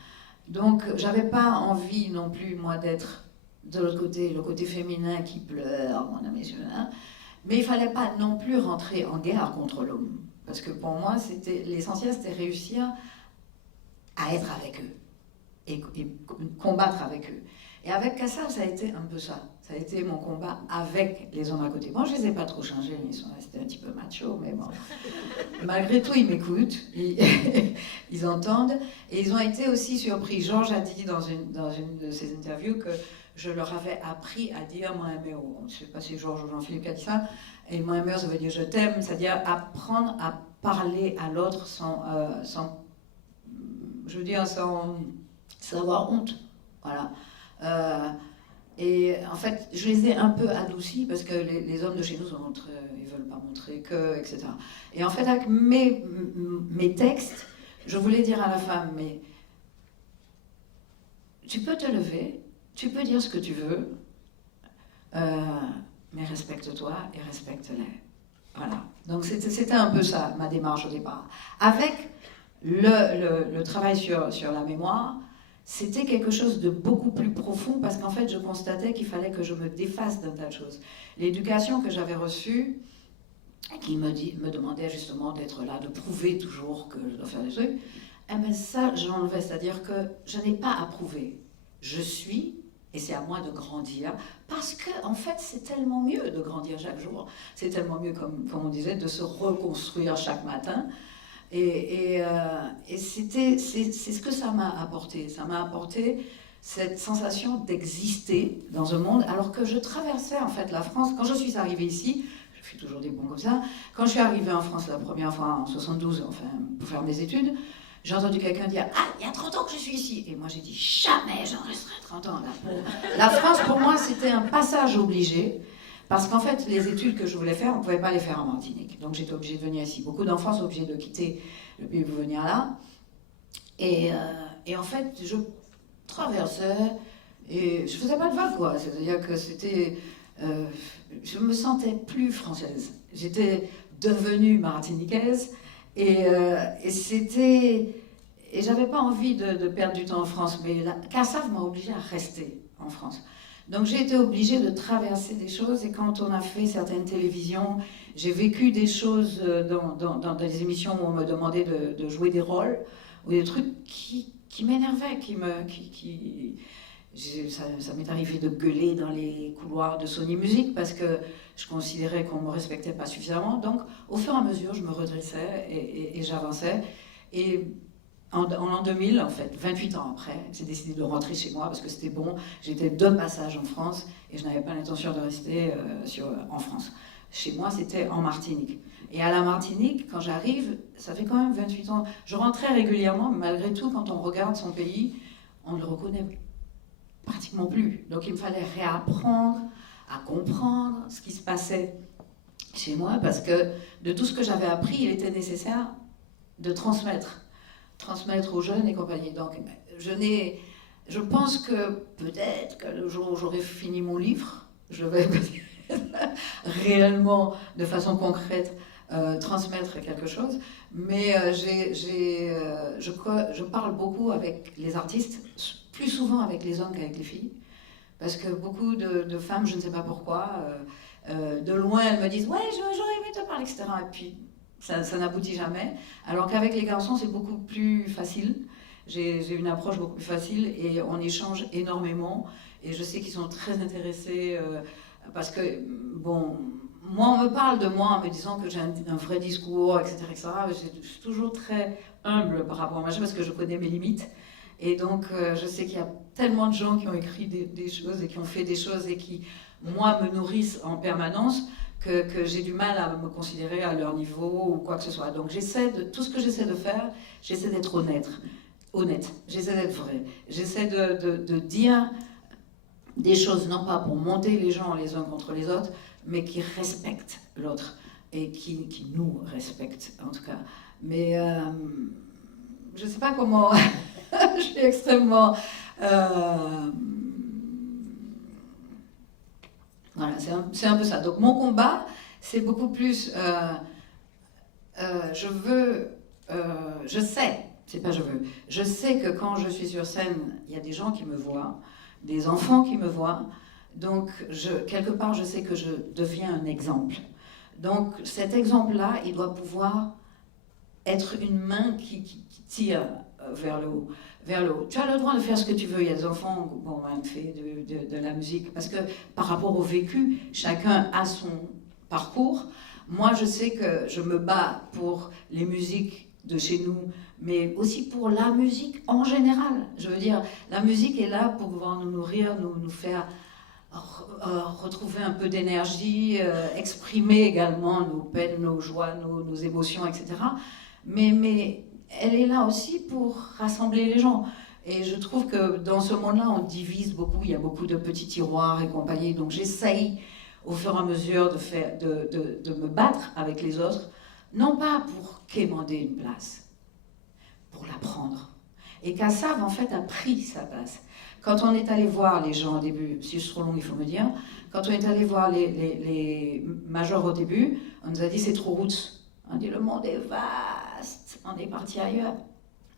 Donc, j'avais pas envie non plus, moi, d'être de l'autre côté, le côté féminin qui pleure, mon ami, mais il fallait pas non plus rentrer en guerre contre l'homme. Parce que pour moi, l'essentiel, c'était réussir à être avec eux et combattre avec eux. Et avec Kassav, ça a été un peu ça. Ça a été mon combat avec les hommes à côté. Bon, je les ai pas trop changés, ils sont restés un petit peu machos, mais bon. Malgré tout, ils m'écoutent, ils entendent. Et ils ont été aussi surpris. Georges a dit dans une de ses interviews que je leur avais appris à dire moi aimer. Je ne sais pas si Georges ou Jean-Philippe qui a dit ça. Et moi aimer, ça veut dire je t'aime, c'est-à-dire apprendre à parler à l'autre sans je veux dire, sans avoir honte. Voilà. Et en fait, je les ai un peu adoucis parce que les hommes de chez nous sont ils veulent pas montrer que, etc. Et en fait, avec mes textes, je voulais dire à la femme, mais tu peux te lever, tu peux dire ce que tu veux, mais respecte-toi et respecte-les. Voilà. Donc c'était un peu ça, ma démarche au départ. Avec le travail sur la mémoire, c'était quelque chose de beaucoup plus profond parce qu'en fait, je constatais qu'il fallait que je me défasse d'un tas de choses. L'éducation que j'avais reçue, qui me demandait justement d'être là, de prouver toujours que je dois faire des trucs, eh bien ça, je l'enlevais. C'est-à-dire que je n'ai pas à prouver. Je suis, et c'est à moi de grandir, parce que en fait, c'est tellement mieux de grandir chaque jour. C'est tellement mieux, comme on disait, de se reconstruire chaque matin. Et c'est ce que ça m'a apporté. Ça m'a apporté cette sensation d'exister dans un monde, alors que je traversais en fait la France. Quand je suis arrivée ici, je fais toujours des bons comme ça, quand je suis arrivée en France la première fois en 72, enfin, pour faire mes études, j'ai entendu quelqu'un dire « Ah, il y a 30 ans que je suis ici !» Et moi j'ai dit « Jamais j'en resterai 30 ans !» La France, pour moi, c'était un passage obligé. Parce qu'en fait, les études que je voulais faire, on ne pouvait pas les faire en Martinique. Donc j'étais obligée de venir ici. Beaucoup d'enfants sont obligés de quitter le pays pour venir là. Et en fait, je traversais et je faisais pas de vagues, quoi. C'est-à-dire que c'était... je me sentais plus française. J'étais devenue martiniquaise et c'était... Et j'avais pas envie de perdre du temps en France. Mais Kassav m'a obligée à rester en France. Donc j'ai été obligée de traverser des choses et quand on a fait certaines télévisions, j'ai vécu des choses dans des émissions où on me demandait de jouer des rôles ou des trucs qui m'énervaient, ça m'est arrivé de gueuler dans les couloirs de Sony Music parce que je considérais qu'on ne me respectait pas suffisamment. Donc au fur et à mesure, je me redressais et j'avançais. Et en l'an 2000, en fait, 28 ans après, j'ai décidé de rentrer chez moi parce que c'était bon. J'étais de passage en France et je n'avais pas l'intention de rester en France. Chez moi, c'était en Martinique. Et à la Martinique, quand j'arrive, ça fait quand même 28 ans. Je rentrais régulièrement, mais malgré tout, quand on regarde son pays, on ne le reconnaît pratiquement plus. Donc il me fallait réapprendre à comprendre ce qui se passait chez moi parce que de tout ce que j'avais appris, il était nécessaire de transmettre aux jeunes et compagnie. Donc, je pense que peut-être que le jour où j'aurai fini mon livre, je vais réellement, de façon concrète, transmettre quelque chose. Mais je parle beaucoup avec les artistes, plus souvent avec les hommes qu'avec les filles, parce que beaucoup de femmes, je ne sais pas pourquoi, de loin, elles me disent « Ouais, j'aurais aimé te parler, etc. » Et puis, ça n'aboutit jamais. Alors qu'avec les garçons, c'est beaucoup plus facile. J'ai une approche beaucoup plus facile et on échange énormément. Et je sais qu'ils sont très intéressés parce que, bon, moi, on me parle de moi en me disant que j'ai un vrai discours, etc., etc. Je suis toujours très humble par rapport à moi, parce que je connais mes limites. Et donc, je sais qu'il y a tellement de gens qui ont écrit des choses et qui ont fait des choses et qui, moi, me nourrissent en permanence que j'ai du mal à me considérer à leur niveau ou quoi que ce soit. Donc, tout ce que j'essaie de faire, j'essaie d'être honnête. J'essaie d'être vrai. J'essaie de dire des choses, non pas pour monter les gens les uns contre les autres, mais qui respectent l'autre et qui nous respectent, en tout cas. Mais je ne sais pas comment... je suis extrêmement... Voilà, c'est un peu ça. Donc mon combat, c'est beaucoup plus... je sais que quand je suis sur scène, il y a des gens qui me voient, des enfants qui me voient. Donc, quelque part, je sais que je deviens un exemple. Donc, cet exemple-là, il doit pouvoir être une main qui tire vers le haut. Tu as le droit de faire ce que tu veux. Il y a des enfants qui ont fait de la musique. Parce que par rapport au vécu, chacun a son parcours. Moi, je sais que je me bats pour les musiques de chez nous, mais aussi pour la musique en général. Je veux dire, la musique est là pour pouvoir nous nourrir, nous faire retrouver un peu d'énergie, exprimer également nos peines, nos joies, nos émotions, etc. Mais elle est là aussi pour rassembler les gens. Et je trouve que dans ce monde-là, on divise beaucoup, il y a beaucoup de petits tiroirs et compagnie. Donc j'essaye au fur et à mesure de me battre avec les autres, non pas pour quémander une place, pour la prendre. Et Kassav, en fait, a pris sa place. Quand on est allé voir les gens au début, si je suis trop long, il faut me dire, quand on est allé voir les majors au début, on nous a dit c'est trop roots. On dit le monde est vaste, on est parti ailleurs.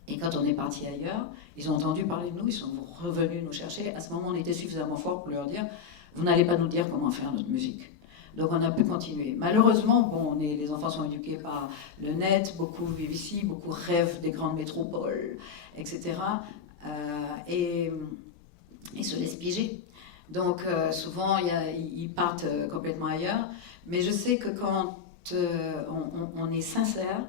Et quand on est parti ailleurs, ils ont entendu parler de nous, ils sont revenus nous chercher. À ce moment, on était suffisamment fort pour leur dire vous n'allez pas nous dire comment faire notre musique. Donc on a pu continuer. Malheureusement, bon, les enfants sont éduqués par le net, beaucoup vivent ici, beaucoup rêvent des grandes métropoles, etc. Et ils se laissent piéger. Donc souvent, ils partent complètement ailleurs. Mais je sais que quand on est sincère,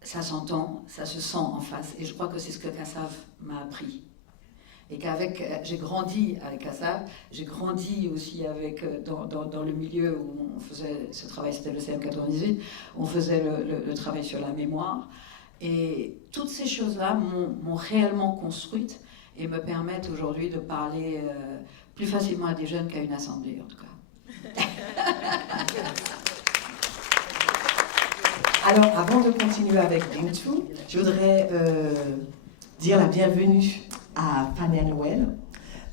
ça s'entend, ça se sent en face. Et je crois que c'est ce que Kassav m'a appris. Et j'ai grandi avec Kassav, j'ai grandi aussi dans le milieu où on faisait ce travail, c'était le CM98, on faisait le travail sur la mémoire. Et toutes ces choses-là m'ont réellement construite et me permettent aujourd'hui de parler plus facilement à des jeunes qu'à une assemblée, en tout cas. Alors, avant de continuer avec Bintou, je voudrais dire la bienvenue à Fania Noël.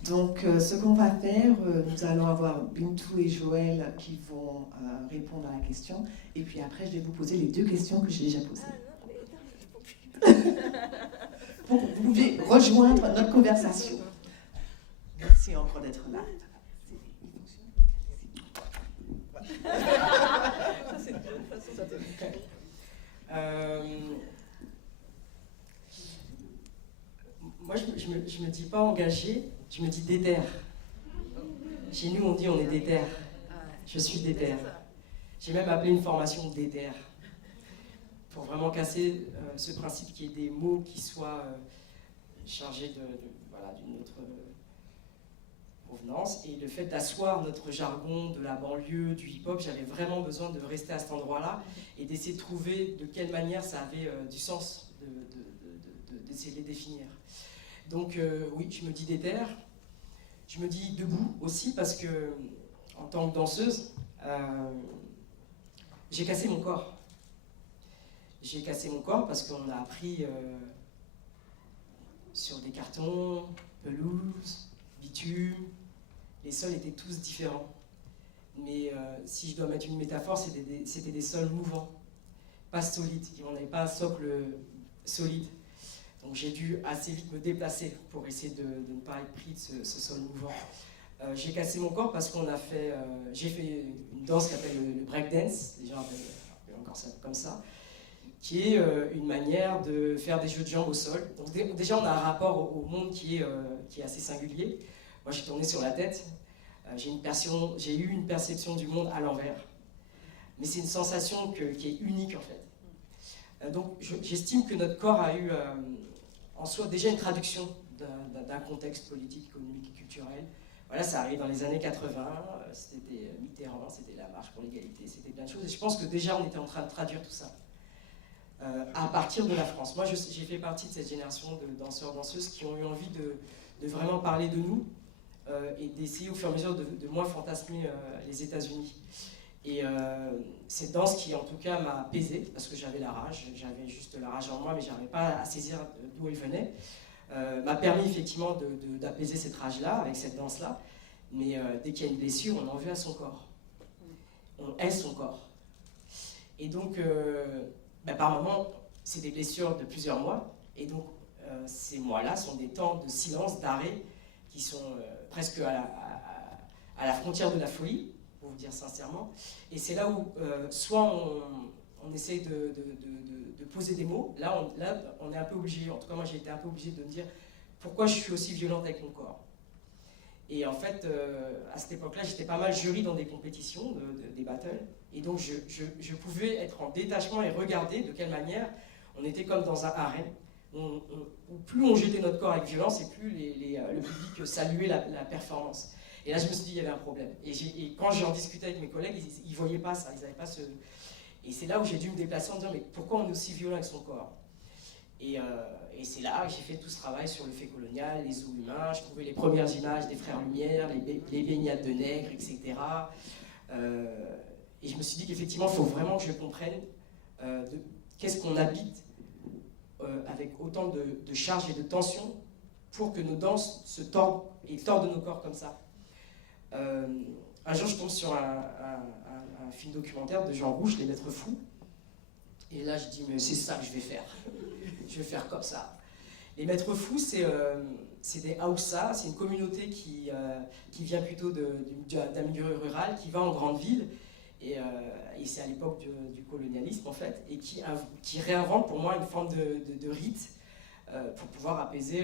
Donc, ce qu'on va faire, nous allons avoir Bintou et Joël qui vont répondre à la question. Et puis après, je vais vous poser les 2 questions que j'ai déjà posées. Vous pouvez rejoindre notre conversation. Merci encore d'être là. Moi, je me dis pas engagé, je me dis déter. Chez nous, on dit on est déter. Je suis déter. J'ai même appelé une formation déter pour vraiment casser ce principe qu'il y ait des mots qui soient chargés d'une autre provenance. Et le fait d'asseoir notre jargon de la banlieue, du hip-hop, j'avais vraiment besoin de rester à cet endroit-là et d'essayer de trouver de quelle manière ça avait du sens d'essayer de les définir. Donc oui, je me dis déter, je me dis debout aussi parce que en tant que danseuse, j'ai cassé mon corps. J'ai cassé mon corps parce qu'on a appris sur des cartons, pelouse, bitume, les sols étaient tous différents. Mais si je dois mettre une métaphore, c'était des sols mouvants, pas solides. On n'avait pas un socle solide. Donc j'ai dû assez vite me déplacer pour essayer de ne pas être pris de ce sol mouvant. J'ai cassé mon corps parce j'ai fait une danse qui s'appelle le breakdance, les gens appellent encore ça comme ça, qui est une manière de faire des jeux de jambes au sol. Donc déjà on a un rapport au monde qui est assez singulier. Moi j'ai tourné sur la tête, j'ai eu une perception du monde à l'envers. mais c'est une sensation qui est unique en fait. Donc j'estime que notre corps a eu en soi déjà une traduction d'un contexte politique, économique et culturel. Voilà, ça arrive dans les années 80, c'était Mitterrand, c'était la marche pour l'égalité, c'était plein de choses. Et je pense que déjà on était en train de traduire tout ça à partir de la France. Moi, j'ai fait partie de cette génération de danseurs-danseuses qui ont eu envie de vraiment parler de nous et d'essayer au fur et à mesure de moins fantasmer les États-Unis. Et cette danse qui, en tout cas, m'a apaisée, parce que j'avais la rage, j'avais juste la rage en moi, mais je n'arrivais pas à saisir d'où elle venait, m'a permis effectivement d'apaiser cette rage-là, avec cette danse-là. Mais dès qu'il y a une blessure, on en veut à son corps. On hait son corps. Et donc, par moments, c'est des blessures de plusieurs mois. Et donc, ces mois-là sont des temps de silence, d'arrêt, qui sont presque à la frontière de la folie, pour vous dire sincèrement. Et c'est là où, soit on essaye de poser des mots. Là, on est un peu obligé, en tout cas moi j'ai été un peu obligé de me dire pourquoi je suis aussi violente avec mon corps. Et en fait, à cette époque-là, j'étais pas mal jury dans des compétitions, des battles. Et donc je pouvais être en détachement et regarder de quelle manière on était comme dans un harem. Où plus on jetait notre corps avec violence et plus le public saluait la performance. Et là, je me suis dit, il y avait un problème. Et quand j'en discutais avec mes collègues, ils ne voyaient pas ça, ils n'avaient pas ce... Et c'est là où j'ai dû me déplacer en me disant, mais pourquoi on est aussi violent avec son corps? Et c'est là que j'ai fait tout ce travail sur le fait colonial, les os humains. Je trouvais les premières images des Frères Lumière, les baignades de nègres, etc. Et je me suis dit qu'effectivement, il faut vraiment que je comprenne qu'est-ce qu'on habite avec autant de charge et de tension pour que nos danses se tordent et tordent nos corps comme ça. Un jour, je tombe sur un film documentaire de Jean Rouch, Les Maîtres Fous. Et là, je dis, mais c'est ça que je vais faire. Je vais faire comme ça. Les Maîtres Fous, c'est des Haoussa, c'est une communauté qui vient plutôt d'un milieu rural, qui va en grande ville. Et c'est à l'époque du colonialisme, en fait, et qui réinvente pour moi une forme de rite pour pouvoir apaiser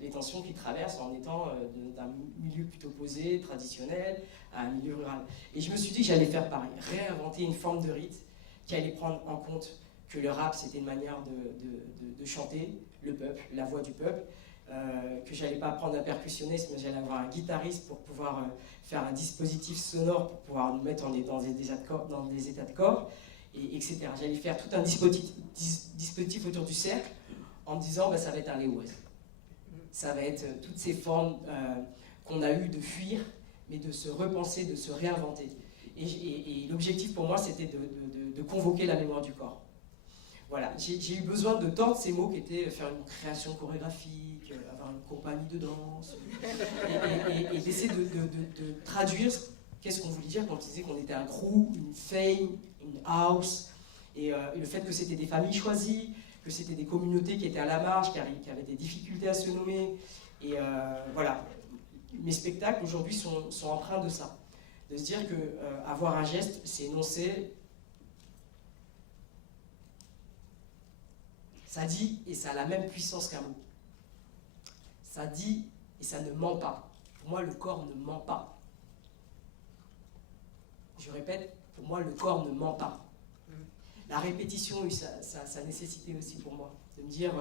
les tensions qu'ils traversent en étant d'un milieu plutôt posé, traditionnel, à un milieu rural. Et je me suis dit que j'allais faire pareil, réinventer une forme de rite qui allait prendre en compte que le rap, c'était une manière de chanter le peuple, la voix du peuple, que j'allais pas prendre un percussionniste, mais j'allais avoir un guitariste pour pouvoir faire un dispositif sonore pour pouvoir nous mettre dans des états de corps, etc. J'allais faire tout un dispositif autour du cercle en me disant, ça va être un Lewis. Ça va être toutes ces formes qu'on a eu de fuir, mais de se repenser, de se réinventer. Et l'objectif pour moi, c'était de convoquer la mémoire du corps. Voilà, j'ai eu besoin de tordre ces mots qui étaient faire une création chorégraphique, avoir une compagnie de danse, et d'essayer de traduire qu'est-ce qu'on voulait dire quand on disait qu'on était un crew, une fame, une house, et le fait que c'était des familles choisies, que c'était des communautés qui étaient à la marge, qui avaient des difficultés à se nommer. Et voilà, mes spectacles aujourd'hui sont empreints de ça. De se dire qu'avoir un geste, c'est énoncer. Ça dit et ça a la même puissance qu'un mot. Ça dit et ça ne ment pas. Pour moi, le corps ne ment pas. Je répète, pour moi, le corps ne ment pas. La répétition a eu sa nécessité aussi pour moi. De me dire,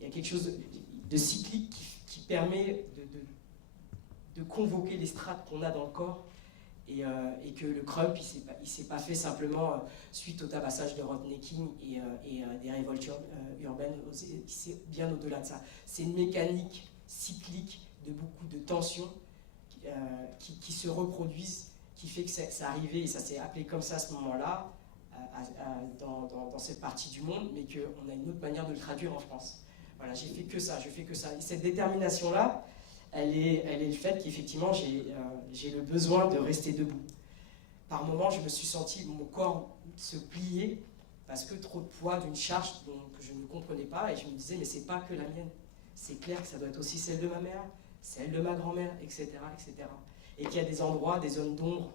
il y a quelque chose de cyclique qui permet de convoquer les strates qu'on a dans le corps et que le crump, il s'est pas fait simplement suite au tabassage de Rodney King et des révoltes urbaines, c'est bien au-delà de ça. C'est une mécanique cyclique de beaucoup de tensions qui se reproduisent, qui fait que ça arrivait, et ça s'est appelé comme ça à ce moment-là, dans cette partie du monde, mais qu'on a une autre manière de le traduire en France. Voilà, j'ai fait que ça, je fais que ça. Et cette détermination-là, elle est le fait qu'effectivement, j'ai le besoin de rester debout. Par moments, je me suis senti mon corps se plier parce que trop de poids d'une charge que je ne comprenais pas, et je me disais, mais c'est pas que la mienne. C'est clair que ça doit être aussi celle de ma mère, celle de ma grand-mère, etc., etc. Et qu'il y a des endroits, des zones d'ombre,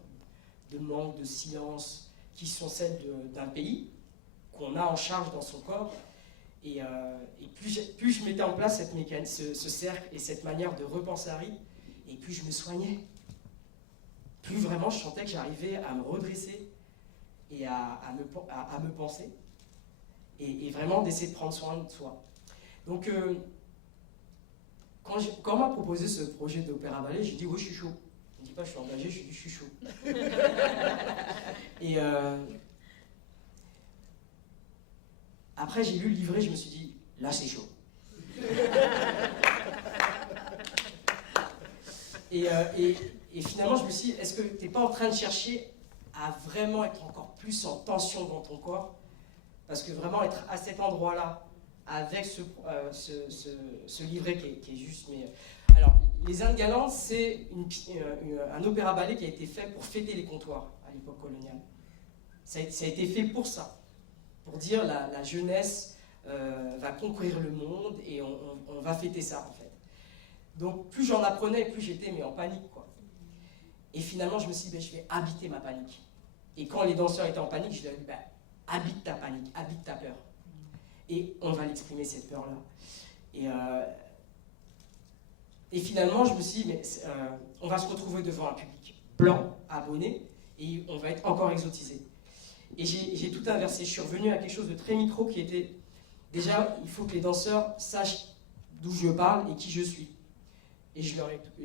de manque, de silence, qui sont celles d'un pays qu'on a en charge dans son corps. Et plus je mettais en place ce cercle et cette manière de repenser à rythme, et plus je me soignais. Plus vraiment je sentais que j'arrivais à me redresser et à me penser, et vraiment d'essayer de prendre soin de soi. Donc, quand on m'a proposé ce projet d'Opéra Ballet, j'ai dit oui, je suis chaud. Je ne dis pas je suis engagé, je dis je suis chaud. Et après, j'ai lu le livret, je me suis dit, là, c'est chaud. Et finalement, je me suis dit, est-ce que tu n'es pas en train de chercher à vraiment être encore plus en tension dans ton corps? Parce que vraiment, être à cet endroit-là, avec ce livret qui est juste... Alors, Les Indes galantes, c'est un opéra-ballet qui a été fait pour fêter les comptoirs à l'époque coloniale. Ça a été fait pour ça, pour dire la jeunesse va conquérir le monde et on va fêter ça, en fait. Donc, plus j'en apprenais, plus j'étais en panique, quoi. Et finalement, je me suis dit, je vais habiter ma panique. Et quand les danseurs étaient en panique, je leur ai dit, habite ta panique, habite ta peur. Et on va l'exprimer, cette peur-là. Et finalement, je me suis dit, on va se retrouver devant un public blanc, abonné, et on va être encore exotisé. Et j'ai tout inversé. Je suis revenu à quelque chose de très micro qui était, déjà, il faut que les danseurs sachent d'où je parle et qui je suis. Et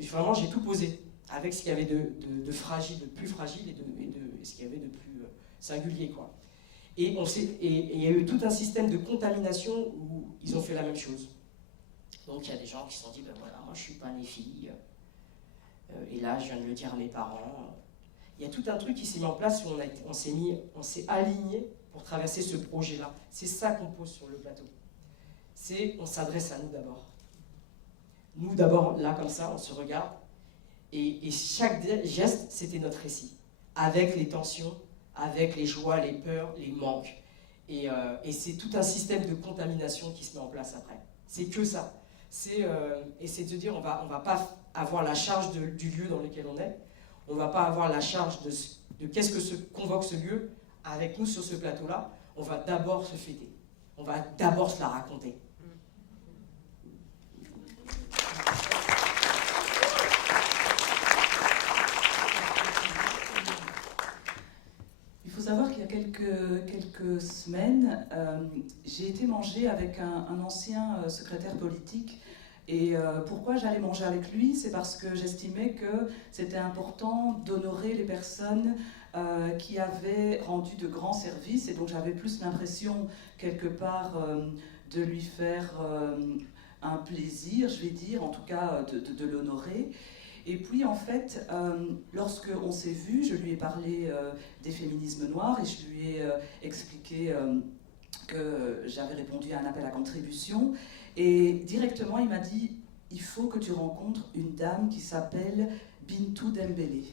vraiment, j'ai tout posé, avec ce qu'il y avait de fragile, de plus fragile, et ce qu'il y avait de plus singulier, quoi. Et il y a eu tout un système de contamination où ils ont fait la même chose. Donc il y a des gens qui se sont dit, ben voilà, moi je suis pas née fille, et là je viens de le dire à mes parents. Il y a tout un truc qui s'est mis en place où on s'est aligné pour traverser ce projet-là. C'est ça qu'on pose sur le plateau. On s'adresse à nous d'abord. Nous d'abord, là comme ça, on se regarde, et chaque geste, c'était notre récit, avec les tensions, avec les joies, les peurs, les manques. Et c'est tout un système de contamination qui se met en place après. C'est que ça. Et c'est de dire, on va pas avoir la charge du lieu dans lequel on est, on va pas avoir la charge de qu'est-ce que convoque ce lieu avec nous sur ce plateau-là. On va d'abord se fêter. On va d'abord se la raconter. Il faut savoir qu'il y a quelques semaines, j'ai été manger avec un ancien secrétaire politique. Et pourquoi j'allais manger avec lui? C'est parce que j'estimais que c'était important d'honorer les personnes qui avaient rendu de grands services. Et donc j'avais plus l'impression, quelque part, de lui faire un plaisir, je vais dire, en tout cas de l'honorer. Et puis en fait, lorsque on s'est vu, je lui ai parlé des féminismes noirs et je lui ai expliqué que j'avais répondu à un appel à contribution. Et directement, il m'a dit, il faut que tu rencontres une dame qui s'appelle Bintou Dembélé.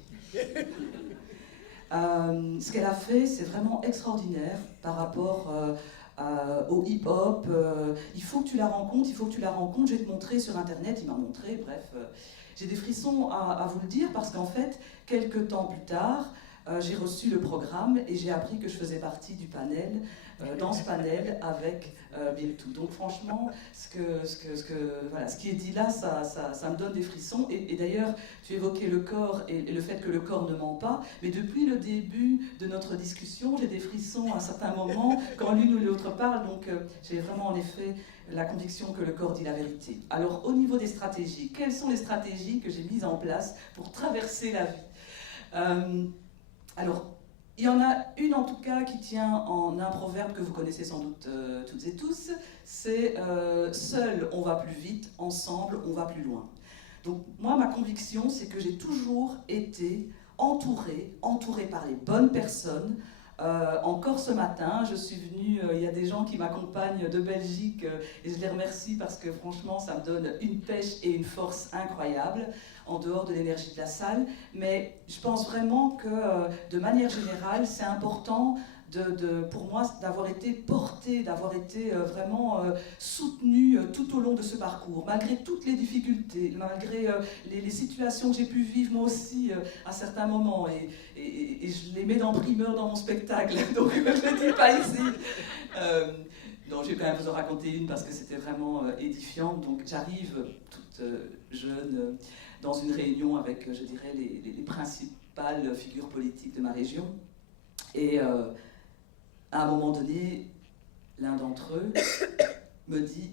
Ce qu'elle a fait, c'est vraiment extraordinaire par rapport au hip-hop. Il faut que tu la rencontres, je vais te montrer sur Internet, il m'a montré, bref. J'ai des frissons à vous le dire parce qu'en fait, quelques temps plus tard, j'ai reçu le programme et j'ai appris que je faisais partie du panel, dans ce panel avec Bintou. Donc franchement, ce qui est dit là, ça me donne des frissons. Et d'ailleurs, tu évoquais le corps et le fait que le corps ne ment pas, mais depuis le début de notre discussion, j'ai des frissons à certains moments quand l'une ou l'autre parle. Donc j'ai vraiment en effet la conviction que le corps dit la vérité. Alors au niveau des stratégies, quelles sont les stratégies que j'ai mises en place pour traverser la vie? Alors, il y en a une en tout cas qui tient en un proverbe que vous connaissez sans doute toutes et tous, c'est seul on va plus vite, ensemble on va plus loin. Donc moi ma conviction c'est que j'ai toujours été entourée par les bonnes personnes. Encore ce matin, je suis venue, il y a des gens qui m'accompagnent de Belgique et je les remercie parce que franchement ça me donne une pêche et une force incroyables en dehors de l'énergie de la salle, mais je pense vraiment que de manière générale c'est important pour moi d'avoir été portée, d'avoir été vraiment soutenue tout au long de ce parcours, malgré toutes les difficultés, malgré les situations que j'ai pu vivre moi aussi à certains moments, et je les mets en primeur dans mon spectacle, donc je ne le dis pas ici. Non, je vais quand même vous en raconter une parce que c'était vraiment édifiant. Donc j'arrive toute jeune dans une réunion avec, je dirais, les principales figures politiques de ma région. Et à un moment donné, l'un d'entre eux me dit,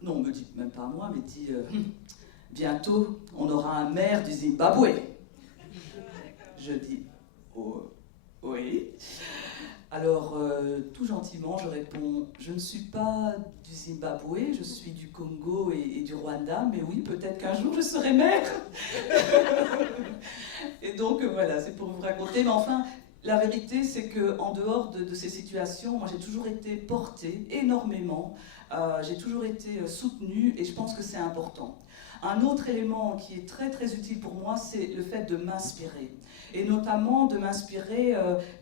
non, me dit même pas à moi, mais dit bientôt on aura un maire du Zimbabwe. Je dis oh, oui. Alors tout gentiment je réponds, je ne suis pas du Zimbabwe, je suis du Congo et du Rwanda, mais oui, peut-être qu'un jour je serai maire. Et donc voilà, c'est pour vous raconter, mais enfin. La vérité, c'est qu'en dehors de ces situations, moi j'ai toujours été portée énormément, j'ai toujours été soutenue et je pense que c'est important. Un autre élément qui est très très utile pour moi, c'est le fait de m'inspirer. Et notamment de m'inspirer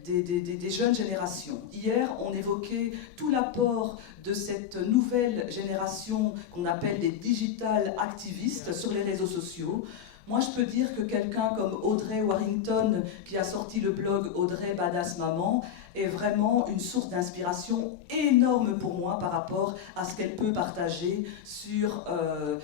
des jeunes générations. Hier, on évoquait tout l'apport de cette nouvelle génération qu'on appelle les digital activistes sur les réseaux sociaux. Moi, je peux dire que quelqu'un comme Audrey Warrington, qui a sorti le blog Audrey Badass Maman, est vraiment une source d'inspiration énorme pour moi par rapport à ce qu'elle peut partager sur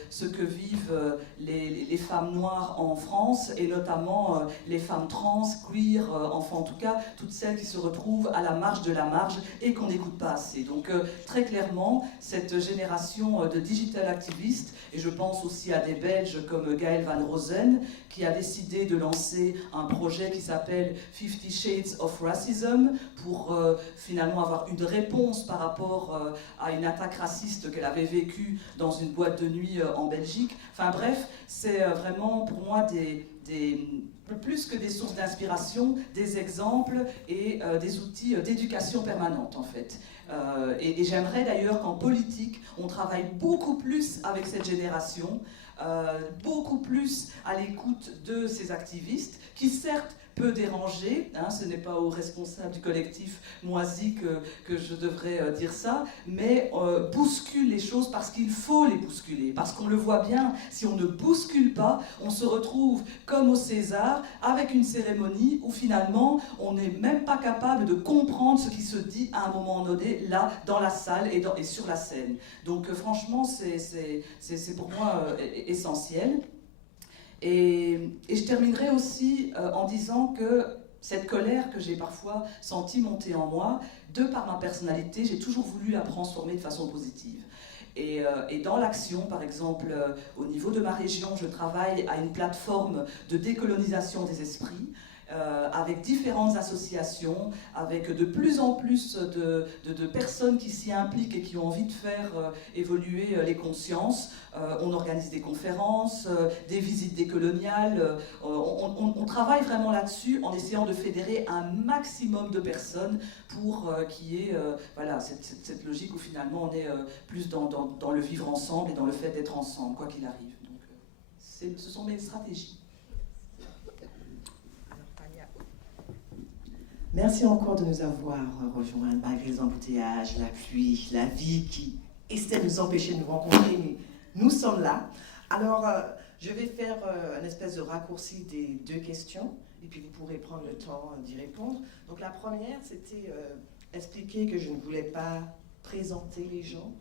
ce que vivent les femmes noires en France, et notamment les femmes trans, queer, enfin en tout cas, toutes celles qui se retrouvent à la marge de la marge et qu'on n'écoute pas assez. Donc très clairement, cette génération de digital activistes, et je pense aussi à des Belges comme Gaël Van Rosen, qui a décidé de lancer un projet qui s'appelle 50 Shades of Racism, pour finalement avoir une réponse par rapport à une attaque raciste qu'elle avait vécue dans une boîte de nuit en Belgique. Enfin bref, c'est vraiment pour moi plus que des sources d'inspiration, des exemples et des outils d'éducation permanente en fait. Et j'aimerais d'ailleurs qu'en politique, on travaille beaucoup plus avec cette génération, beaucoup plus à l'écoute de ces activistes qui certes peut déranger, hein, ce n'est pas aux responsables du collectif Moisi que je devrais dire ça, mais bouscule les choses parce qu'il faut les bousculer, parce qu'on le voit bien, si on ne bouscule pas, on se retrouve comme au César, avec une cérémonie où finalement on n'est même pas capable de comprendre ce qui se dit à un moment donné, là, dans la salle et sur la scène. Donc franchement, c'est pour moi essentiel. Et je terminerai aussi en disant que cette colère que j'ai parfois sentie monter en moi, de par ma personnalité, j'ai toujours voulu la transformer de façon positive. Et dans l'action, par exemple, au niveau de ma région, je travaille à une plateforme de décolonisation des esprits, avec différentes associations, avec de plus en plus de personnes qui s'y impliquent et qui ont envie de faire évoluer les consciences. On organise des conférences, des visites décoloniales. On travaille vraiment là-dessus en essayant de fédérer un maximum de personnes pour qu'il y ait voilà, cette logique où finalement on est plus dans le vivre ensemble et dans le fait d'être ensemble, quoi qu'il arrive. Donc, ce sont mes stratégies. Merci encore de nous avoir rejoints malgré les embouteillages, la pluie, la vie qui essaie de nous empêcher de nous rencontrer, mais nous sommes là. Alors, je vais faire un espèce de raccourci des deux questions, et puis vous pourrez prendre le temps d'y répondre. Donc la première, c'était expliquer que je ne voulais pas présenter les gens,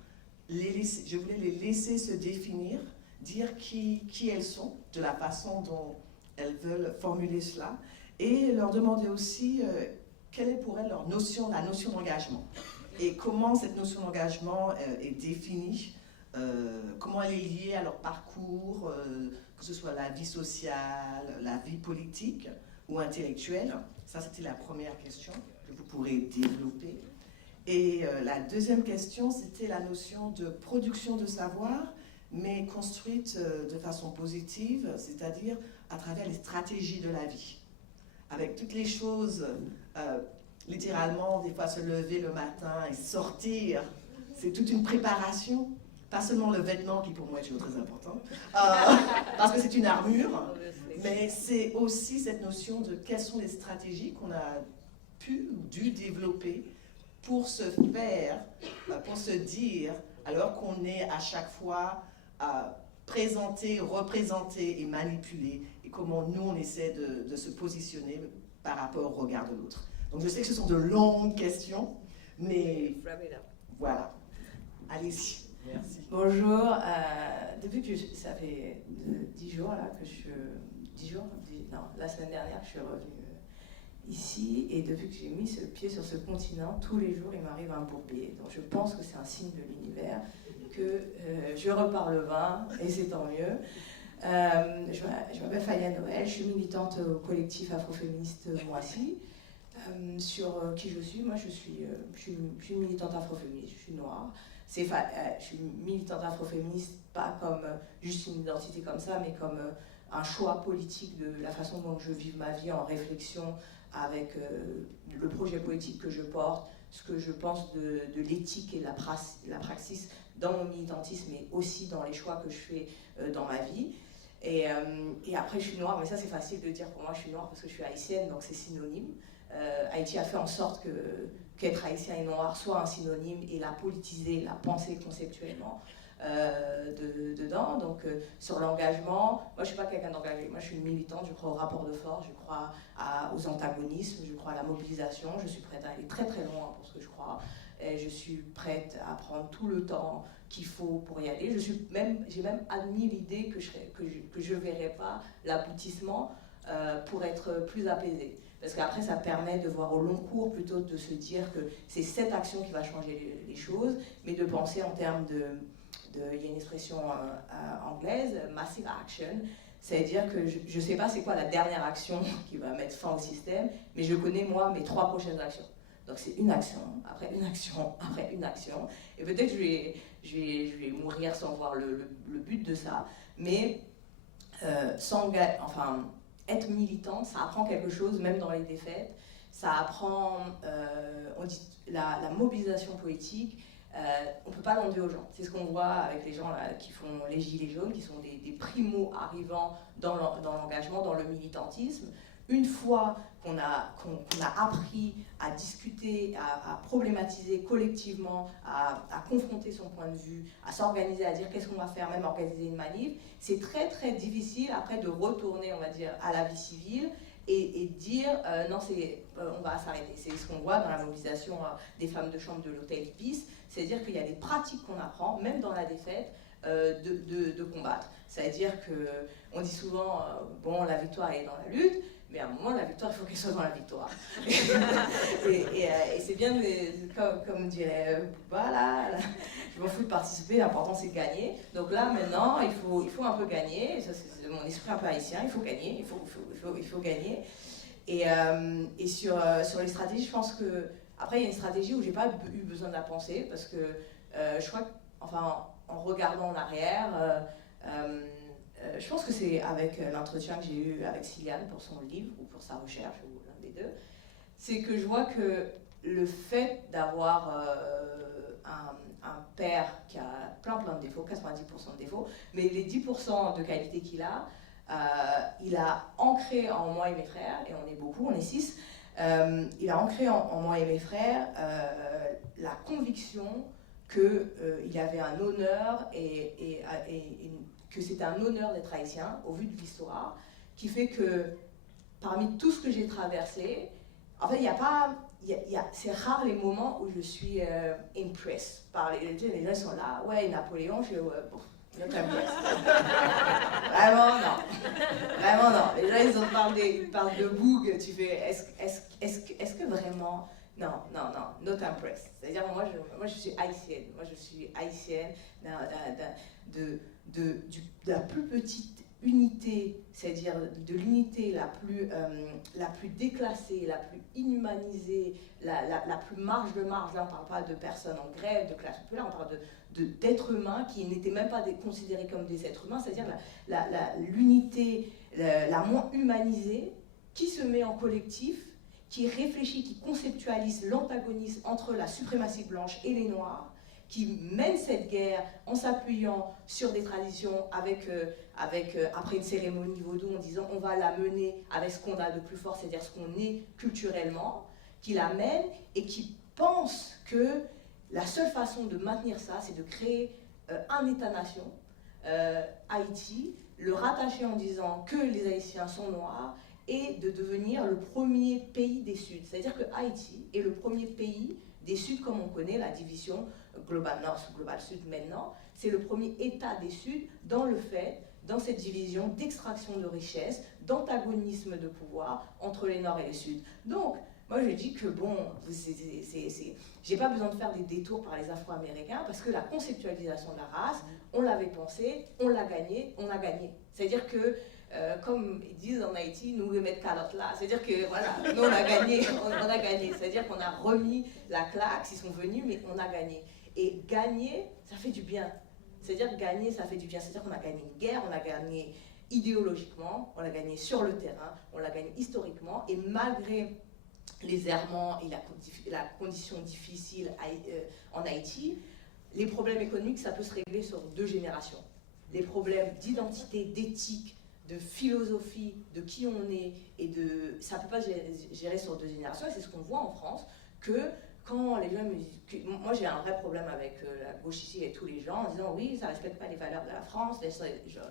je voulais les laisser se définir, dire qui elles sont, de la façon dont elles veulent formuler cela, et leur demander aussi quelle est pour elles la notion d'engagement, et comment cette notion d'engagement est définie, comment elle est liée à leur parcours, que ce soit la vie sociale, la vie politique ou intellectuelle. Ça, c'était la première question que vous pourrez développer. Et la deuxième question, c'était la notion de production de savoir, mais construite de façon positive, c'est-à-dire à travers les stratégies de la vie. Avec toutes les choses, littéralement, des fois se lever le matin et sortir, c'est toute une préparation, pas seulement le vêtement qui pour moi est toujours très important, parce que c'est une armure, mais c'est aussi cette notion de quelles sont les stratégies qu'on a pu ou dû développer pour se faire, pour se dire, alors qu'on est à chaque fois présenté, représenté et manipulé, et comment nous on essaie de se positionner par rapport au regard de l'autre. Donc je sais que ce sont de longues questions, mais voilà. Allez-y. Merci. Bonjour. Depuis que ça fait 10 jours là que la semaine dernière que je suis revenue ici, et depuis que j'ai mis ce pied sur ce continent, tous les jours il m'arrive un bourbier. Donc je pense que c'est un signe de l'univers, que je repars le vin, et c'est tant mieux. Je m'appelle Fania Noël, je suis militante au collectif afroféministe Moissy. Sur qui je suis, moi je suis une militante afroféministe, je suis noire. Je suis militante afroféministe, pas comme juste une identité comme ça, mais comme un choix politique de la façon dont je vis ma vie en réflexion avec le projet politique que je porte, ce que je pense de l'éthique et la praxis dans mon militantisme, mais aussi dans les choix que je fais dans ma vie. Et après, je suis noire, mais ça c'est facile de dire pour moi, je suis noire parce que je suis haïtienne, donc c'est synonyme. Haïti a fait en sorte qu'être haïtien et noir soit un synonyme et la politiser, la penser conceptuellement dedans. Donc sur l'engagement, moi je ne suis pas quelqu'un d'engagé, moi je suis une militante, je crois au rapport de force, je crois aux antagonismes, je crois à la mobilisation, je suis prête à aller très très loin pour ce que je crois, et je suis prête à prendre tout le temps qu'il faut pour y aller. J'ai même admis l'idée que je ne verrais pas l'aboutissement pour être plus apaisée. Parce qu'après, ça permet de voir au long cours plutôt que de se dire que c'est cette action qui va changer les choses, mais de penser en termes il y a une expression anglaise, massive action, c'est-à-dire que je ne sais pas c'est quoi la dernière action qui va mettre fin au système, mais je connais moi mes 3 prochaines actions. Donc c'est une action, après une action, après une action, et peut-être que je vais mourir sans voir le but de ça, mais être militante, ça apprend quelque chose, même dans les défaites. Ça apprend, on dit, la mobilisation politique. On ne peut pas l'enlever aux gens. C'est ce qu'on voit avec les gens là, qui font les gilets jaunes, qui sont des primo-arrivants dans l'engagement, dans le militantisme. Une fois qu'on a appris à discuter, à problématiser collectivement, à confronter son point de vue, à s'organiser, à dire qu'est-ce qu'on va faire, même organiser une manif, c'est très très difficile après de retourner, on va dire, à la vie civile et dire non, on va s'arrêter. C'est ce qu'on voit dans la mobilisation des femmes de chambre de l'hôtel Peace, c'est-à-dire qu'il y a des pratiques qu'on apprend, même dans la défaite, de combattre. C'est-à-dire qu'on dit souvent, bon, la victoire est dans la lutte, mais à un moment, la victoire, il faut qu'elle soit dans la victoire. et c'est bien, comme dirait Bouba, là, je m'en fous de participer, l'important c'est de gagner. Donc là, maintenant, il faut un peu gagner, ça, c'est mon esprit un peu haïtien, il faut gagner, il faut gagner. Et sur les stratégies, je pense que, après, il y a une stratégie où j'ai pas eu besoin de la penser, parce que je crois en regardant en arrière, je pense que c'est avec l'entretien que j'ai eu avec Siliane pour son livre ou pour sa recherche, ou l'un des deux, c'est que je vois que le fait d'avoir un père qui a plein de défauts, 90% de défauts, mais les 10% de qualité qu'il a, il a ancré en moi et mes frères, et on est beaucoup, on est 6, il a ancré en moi et mes frères la conviction qu'il y avait un honneur et que c'était un honneur d'être haïtien, au vu de l'histoire, qui fait que parmi tout ce que j'ai traversé, en fait, c'est rare les moments où je suis impressed par les gens sont là, ouais, Napoléon, je suis ouais, bon, not impressed. Vraiment non. Les gens ils parlent de Boug, tu fais, est-ce que vraiment, non, not impressed. C'est-à-dire moi je suis haïtienne, de la plus petite unité, c'est-à-dire de l'unité la plus déclassée, la plus inhumanisée, la plus marge de marge. Là, on ne parle pas de personnes en grève, de classe populaire, on parle d'êtres humains qui n'étaient même pas considérés comme des êtres humains, c'est-à-dire l'unité la moins humanisée, qui se met en collectif, qui réfléchit, qui conceptualise l'antagonisme entre la suprématie blanche et les Noirs, qui mène cette guerre en s'appuyant sur des traditions après une cérémonie vaudou en disant on va la mener avec ce qu'on a de plus fort, c'est-à-dire ce qu'on est culturellement, qui la mène et qui pense que la seule façon de maintenir ça, c'est de créer un État-nation, Haïti, le rattacher en disant que les Haïtiens sont noirs et de devenir le premier pays des Suds. C'est-à-dire que Haïti est le premier pays des Suds comme on connaît la division Global Nord sous Global Sud maintenant, c'est le premier État des Suds dans cette division d'extraction de richesses, d'antagonisme de pouvoir entre les Nord et les Sud. Donc, moi je dis que bon, j'ai pas besoin de faire des détours par les Afro-Américains parce que la conceptualisation de la race, on l'avait pensé, on l'a gagné, on a gagné. C'est-à-dire que, comme ils disent en Haïti, nous le mettre calotte là. C'est-à-dire que voilà, nous on a gagné, on a gagné. C'est-à-dire qu'on a remis la claque, ils sont venus, mais on a gagné. Et gagner, ça fait du bien. C'est-à-dire gagner, ça fait du bien. C'est-à-dire qu'on a gagné une guerre, on a gagné idéologiquement, on l'a gagné sur le terrain, on l'a gagné historiquement, et malgré les errements et la condition difficile en Haïti, les problèmes économiques, ça peut se régler sur 2 générations. Les problèmes d'identité, d'éthique, de philosophie, de qui on est, ça ne peut pas gérer sur 2 générations, et c'est ce qu'on voit en France, que quand les gens me disent, moi j'ai un vrai problème avec la gauche ici et tous les gens en disant oui, ça ne respecte pas les valeurs de la France, laisse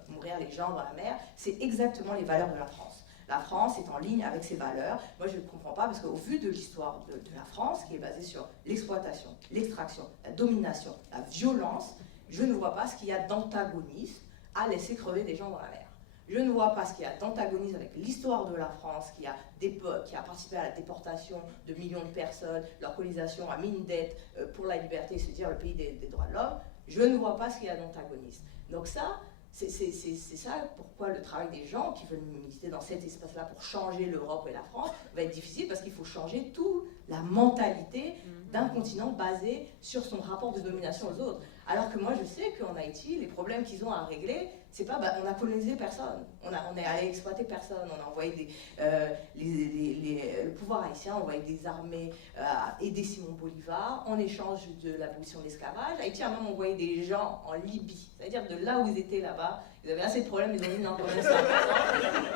mourir les gens dans la mer, c'est exactement les valeurs de la France. La France est en ligne avec ses valeurs. Moi je ne comprends pas parce qu'au vu de l'histoire de la France, qui est basée sur l'exploitation, l'extraction, la domination, la violence, je ne vois pas ce qu'il y a d'antagonisme à laisser crever des gens dans la mer. Je ne vois pas ce qu'il y a d'antagonisme avec l'histoire de la France, qui a participé à la déportation de millions de personnes, leur colonisation a mis une dette pour la liberté, c'est-à-dire le pays des droits de l'homme. Je ne vois pas ce qu'il y a d'antagonisme. Donc ça, c'est ça pourquoi le travail des gens qui veulent militer dans cet espace-là pour changer l'Europe et la France va être difficile, parce qu'il faut changer toute la mentalité d'un continent basé sur son rapport de domination aux autres. Alors que moi, je sais qu'en Haïti, les problèmes qu'ils ont à régler, c'est pas, on a colonisé personne, on est allé exploiter personne, on a envoyé le pouvoir haïtien a envoyé des armées à aider Simon Bolivar en échange de l'abolition de l'esclavage. Haïti a même envoyé des gens en Libye, c'est-à-dire de là où ils étaient là-bas, ils avaient assez de problèmes, ils ont dit non,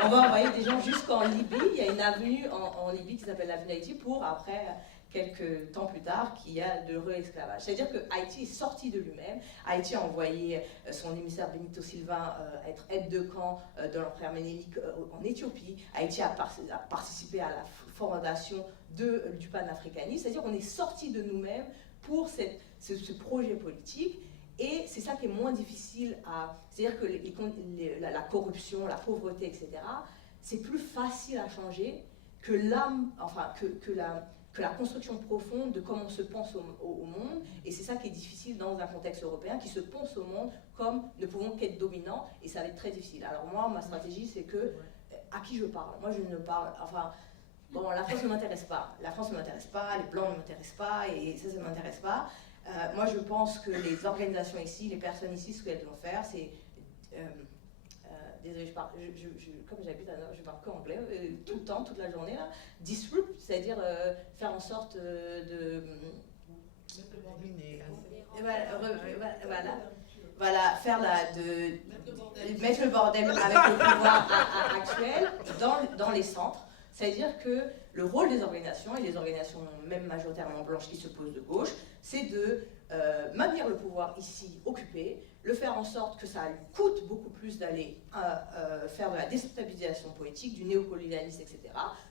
on va envoyer des gens jusqu'en Libye. Il y a une avenue en Libye qui s'appelle l'avenue d'Haïti pour après, quelques temps plus tard, qu'il y a de re-esclavage. C'est-à-dire que Haïti est sorti de lui-même. Haïti a envoyé son émissaire Benito Silva être aide de camp de l'empereur Ménélique en Éthiopie. Haïti a participé à la fondation du panafricanisme. C'est-à-dire qu'on est sorti de nous-mêmes pour ce projet politique. Et c'est ça qui est moins difficile à... C'est-à-dire que la corruption, la pauvreté, etc., c'est plus facile à changer que la construction profonde de comment on se pense au monde, et c'est ça qui est difficile dans un contexte européen qui se pense au monde comme ne pouvant qu'être dominant, et ça va être très difficile. Alors moi, ma stratégie, c'est que, à qui je parle? Moi, je ne parle, bon, la France ne m'intéresse pas, la France ne m'intéresse pas, les Blancs ne m'intéressent pas, et ça ne m'intéresse pas. Moi, je pense que les organisations ici, les personnes ici, ce qu'elles doivent faire, c'est... désolée, comme j'habite à Nord, je parle qu'anglais tout le temps, toute la journée, là. Disrupt, c'est-à-dire faire en sorte voilà, faire mettre le bordel avec le pouvoir actuel dans les centres. C'est-à-dire que le rôle des organisations, et les organisations même majoritairement blanches qui se posent de gauche, c'est de maintenir le pouvoir ici occupé, le faire en sorte que ça lui coûte beaucoup plus d'aller faire de la déstabilisation politique, du néocolonialisme, etc.,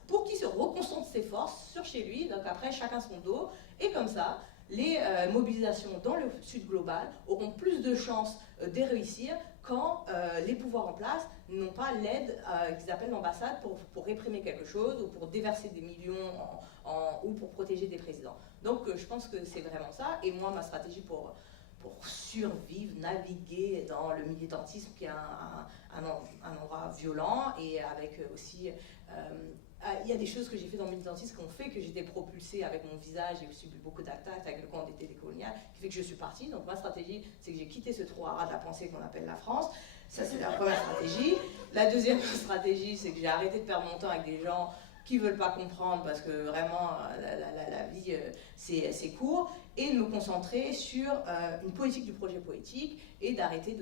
pour qu'il se reconcentre ses forces sur chez lui, donc après chacun son dos, et comme ça, les mobilisations dans le sud global auront plus de chances de réussir quand les pouvoirs en place n'ont pas l'aide qu'ils appellent l'ambassade pour réprimer quelque chose ou pour déverser des millions ou pour protéger des présidents. Donc je pense que c'est vraiment ça. Et moi, ma stratégie pour survivre, naviguer dans le militantisme qui est un endroit violent, et avec aussi... il y a des choses que j'ai fait dans le militantisme qui ont fait que j'étais propulsée avec mon visage, j'ai subi beaucoup d'attaques avec le camp d'été décolonial, qui fait que je suis partie. Donc ma stratégie, c'est que j'ai quitté ce trou à ras de la pensée qu'on appelle la France. Ça, c'est la première stratégie. La deuxième stratégie, c'est que j'ai arrêté de perdre mon temps avec des gens qui ne veulent pas comprendre, parce que vraiment, la vie, c'est court, et de me concentrer sur une politique du projet politique, et d'arrêter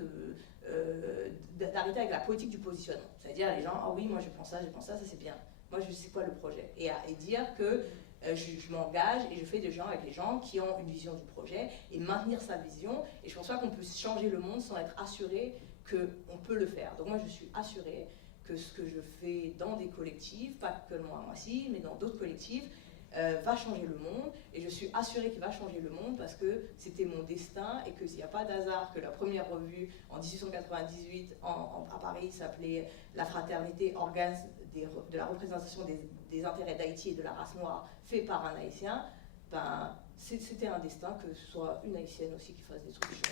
avec la politique du positionnement. C'est-à-dire les gens, ah oui, moi je pense ça, ça c'est bien. Moi je sais quoi le projet. Et dire que je m'engage et je fais des gens avec les gens qui ont une vision du projet, et maintenir sa vision. Et je pense pas qu'on peut changer le monde sans être assuré qu'on peut le faire. Donc moi je suis assurée que ce que je fais dans des collectifs, pas que moi, mais dans d'autres collectifs, va changer le monde, et je suis assurée qu'il va changer le monde parce que c'était mon destin, et que s'il n'y a pas d'hasard que la première revue en 1898 à Paris s'appelait La Fraternité, organe de la représentation des intérêts d'Haïti et de la race noire, fait par un Haïtien, ben, c'était un destin que ce soit une Haïtienne aussi qui fasse des trucs sur le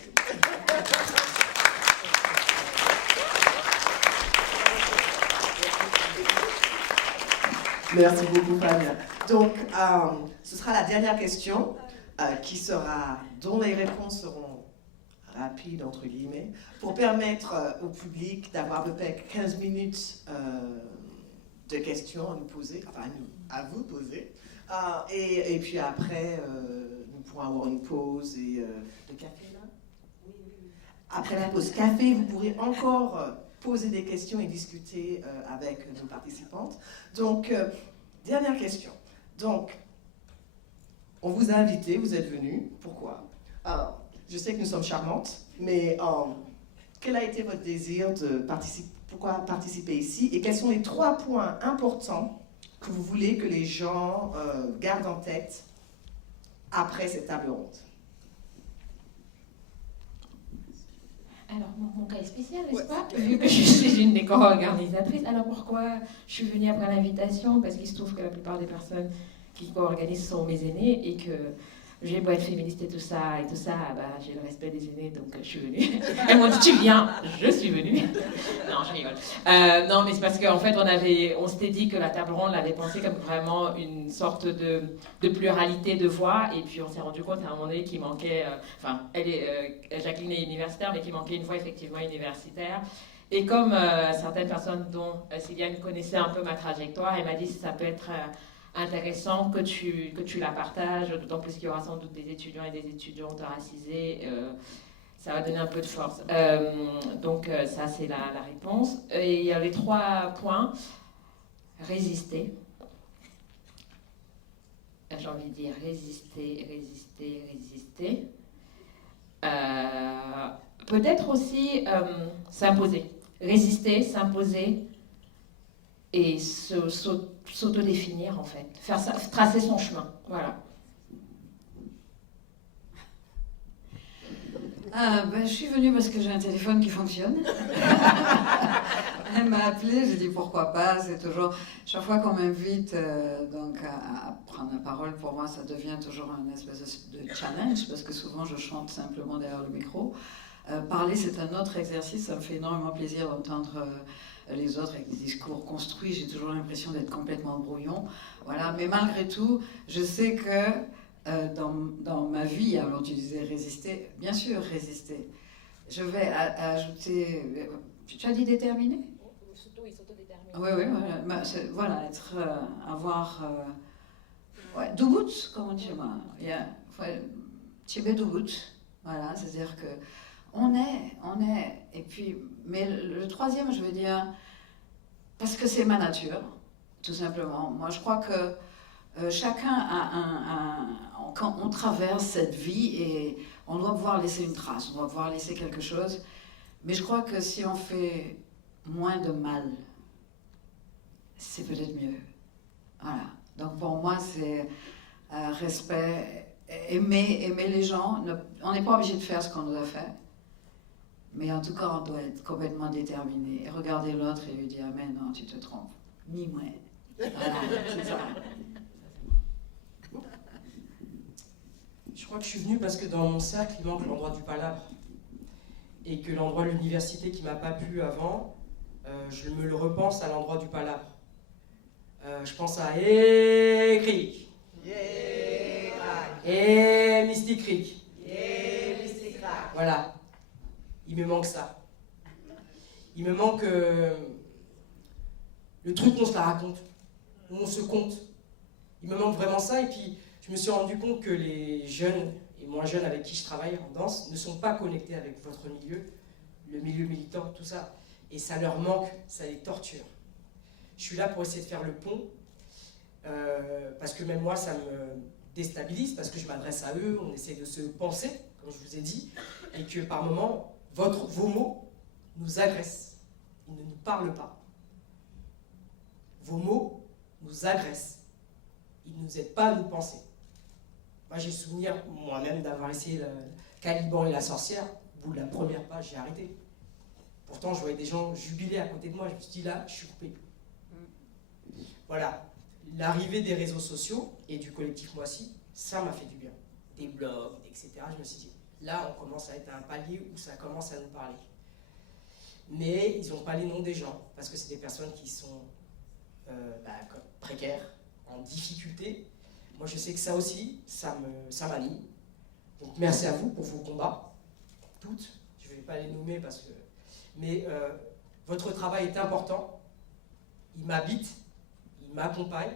Merci beaucoup, Fabien. Donc, ce sera la dernière question dont les réponses seront rapides, entre guillemets, pour permettre au public d'avoir à peu près 15 minutes de questions à nous poser, enfin à vous poser. Et puis après, nous pourrons avoir une pause et de café là. Après la pause café, vous pourrez encore poser des questions et discuter avec nos participantes. Donc, dernière question. Donc, on vous a invité, vous êtes venus. Pourquoi? Je sais que nous sommes charmantes, mais quel a été votre désir de participer? Pourquoi participer ici? Et quels sont les 3 points importants que vous voulez que les gens gardent en tête après cette table ronde? Alors, mon cas est spécial, n'est-ce pas? Vu que je suis une des co-organisatrices. Alors, pourquoi je suis venue après l'invitation? Parce qu'il se trouve que la plupart des personnes qui co-organisent sont mes aînés et que j'ai beau être féministe et tout ça, bah, j'ai le respect des aînés, donc je suis venue. Elles m'ont dit, tu viens? Je suis venue. Non, je rigole. Non, mais c'est parce qu'en fait, on s'était dit que la table ronde l'avait pensée comme vraiment une sorte de pluralité de voix, et puis on s'est rendu compte à un moment donné qu'il manquait, Jacqueline est universitaire, mais qu'il manquait une voix effectivement universitaire. Et comme certaines personnes dont Sylviane connaissait un peu ma trajectoire, elle m'a dit si ça peut être intéressant que tu la partages, d'autant plus qu'il y aura sans doute des étudiants et des étudiantes racisées, ça va donner un peu de force. Donc ça c'est la réponse. Et il y a les 3 points. Résister. J'ai envie de dire résister. Peut-être aussi s'imposer. Résister, s'imposer et s'autodéfinir en fait, tracer son chemin, voilà. Je suis venue parce que j'ai un téléphone qui fonctionne. Elle m'a appelée, j'ai dit pourquoi pas, c'est toujours, chaque fois qu'on m'invite à prendre la parole, pour moi ça devient toujours un espèce de challenge, parce que souvent je chante simplement derrière le micro. Parler c'est un autre exercice, ça me fait énormément plaisir d'entendre les autres avec des discours construits, j'ai toujours l'impression d'être complètement brouillon. Voilà. Mais malgré tout, je sais que dans ma vie, alors tu disais résister, bien sûr résister. Je vais ajouter, tu as dit déterminer? Oui, s'autodéterminer. Oui, voilà, avoir, doubout, comme on dit moi. Tibet doubout, voilà, c'est-à-dire que on est, et puis, mais le 3e, je veux dire, parce que c'est ma nature, tout simplement. Moi, je crois que chacun quand on traverse cette vie, et on doit pouvoir laisser une trace, on doit pouvoir laisser quelque chose, mais je crois que si on fait moins de mal, c'est peut-être mieux. Voilà. Donc pour moi, c'est respect, aimer les gens. On n'est pas obligé de faire ce qu'on doit faire. Mais en tout cas, on doit être complètement déterminé et regarder l'autre et lui dire « Mais non, tu te trompes. Ni moi. » Voilà, c'est ça. Je crois que je suis venue parce que dans mon cercle, il manque l'endroit du palabre. Et que l'endroit de l'université qui m'a pas plu avant, je me le repense à l'endroit du palabre. Je pense à Creek. Et Mystic Creek. Voilà. Il me manque ça. Il me manque le truc où on se la raconte, où on se compte. Il me manque vraiment ça. Et puis, je me suis rendu compte que les jeunes et moins jeunes avec qui je travaille en danse ne sont pas connectés avec votre milieu, le milieu militant, tout ça. Et ça leur manque, ça les torture. Je suis là pour essayer de faire le pont, parce que même moi, ça me déstabilise, parce que je m'adresse à eux, on essaie de se penser, comme je vous ai dit, et que par moments, vos mots nous agressent. Ils ne nous parlent pas. Vos mots nous agressent. ils ne nous aident pas à nous penser. Moi, j'ai souvenir moi-même d'avoir essayé le Caliban et la sorcière. Au bout de la première page, j'ai arrêté. Pourtant, je voyais des gens jubiler à côté de moi. Je me suis dit, là, je suis coupé. Voilà. L'arrivée des réseaux sociaux et du collectif Moissy, ça m'a fait du bien. Des blogs, etc. Je me suis dit, là, on commence à être à un palier où ça commence à nous parler. Mais ils n'ont pas les noms des gens, parce que c'est des personnes qui sont précaires, en difficulté. Moi, je sais que ça aussi, ça m'anime. Donc, merci à vous pour vos combats, toutes. Je ne vais pas les nommer parce que... Mais votre travail est important. Il m'habite, il m'accompagne.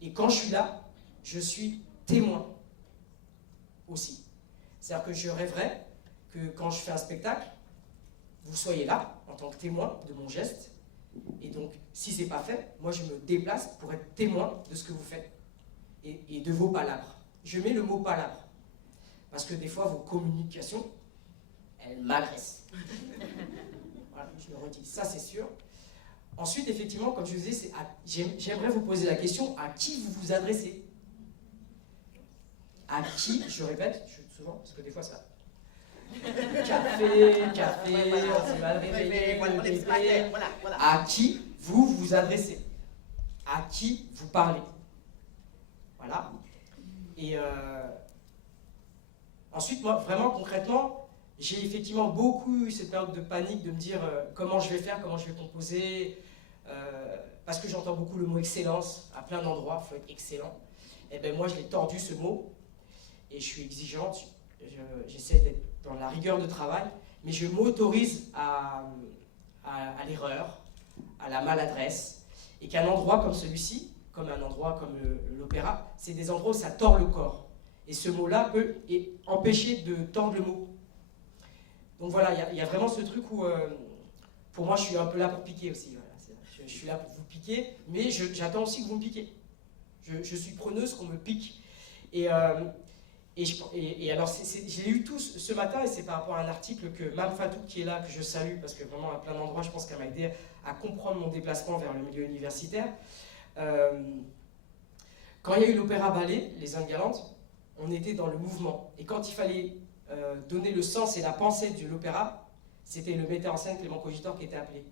Et quand je suis là, je suis témoin aussi. C'est-à-dire que je rêverais que quand je fais un spectacle, vous soyez là en tant que témoin de mon geste. Et donc, si ce n'est pas fait, moi je me déplace pour être témoin de ce que vous faites et de vos palabres. Je mets le mot palabre parce que des fois, vos communications, elles m'agressent. Voilà, je le redis, ça c'est sûr. Ensuite, effectivement, comme je vous disais, j'aimerais vous poser la question, à qui vous vous adressez? À qui, je répète, souvent, parce que des fois ça... Café, on s'est mal réveillé, voilà. À qui vous vous adressez? À qui vous parlez? Voilà. Et ensuite, moi, vraiment concrètement, j'ai effectivement beaucoup eu cette période de panique de me dire comment je vais faire, comment je vais composer, parce que j'entends beaucoup le mot excellence à plein d'endroits, il faut être excellent. Et bien moi, je l'ai tordu ce mot, et je suis exigeante, j'essaie d'être dans la rigueur de travail, mais je m'autorise à l'erreur, à la maladresse, et qu'un endroit comme celui-ci, comme un endroit comme l'opéra, c'est des endroits où ça tord le corps. Et ce mot-là peut empêcher de tordre le mot. Donc voilà, il y a vraiment ce truc où, pour moi, je suis un peu là pour piquer aussi. Voilà. Je suis là pour vous piquer, mais j'attends aussi que vous me piquez. Je suis preneuse qu'on me pique. Et alors, j'ai eu tout ce matin, et c'est par rapport à un article que Mme Fatou, qui est là, que je salue, parce que vraiment à plein d'endroits, je pense qu'elle m'a aidé à comprendre mon déplacement vers le milieu universitaire. Quand il y a eu l'opéra ballet, Les Indes galantes, on était dans le mouvement. Et quand il fallait donner le sens et la pensée de l'opéra, c'était le metteur en scène Clément Cogitor qui était appelé.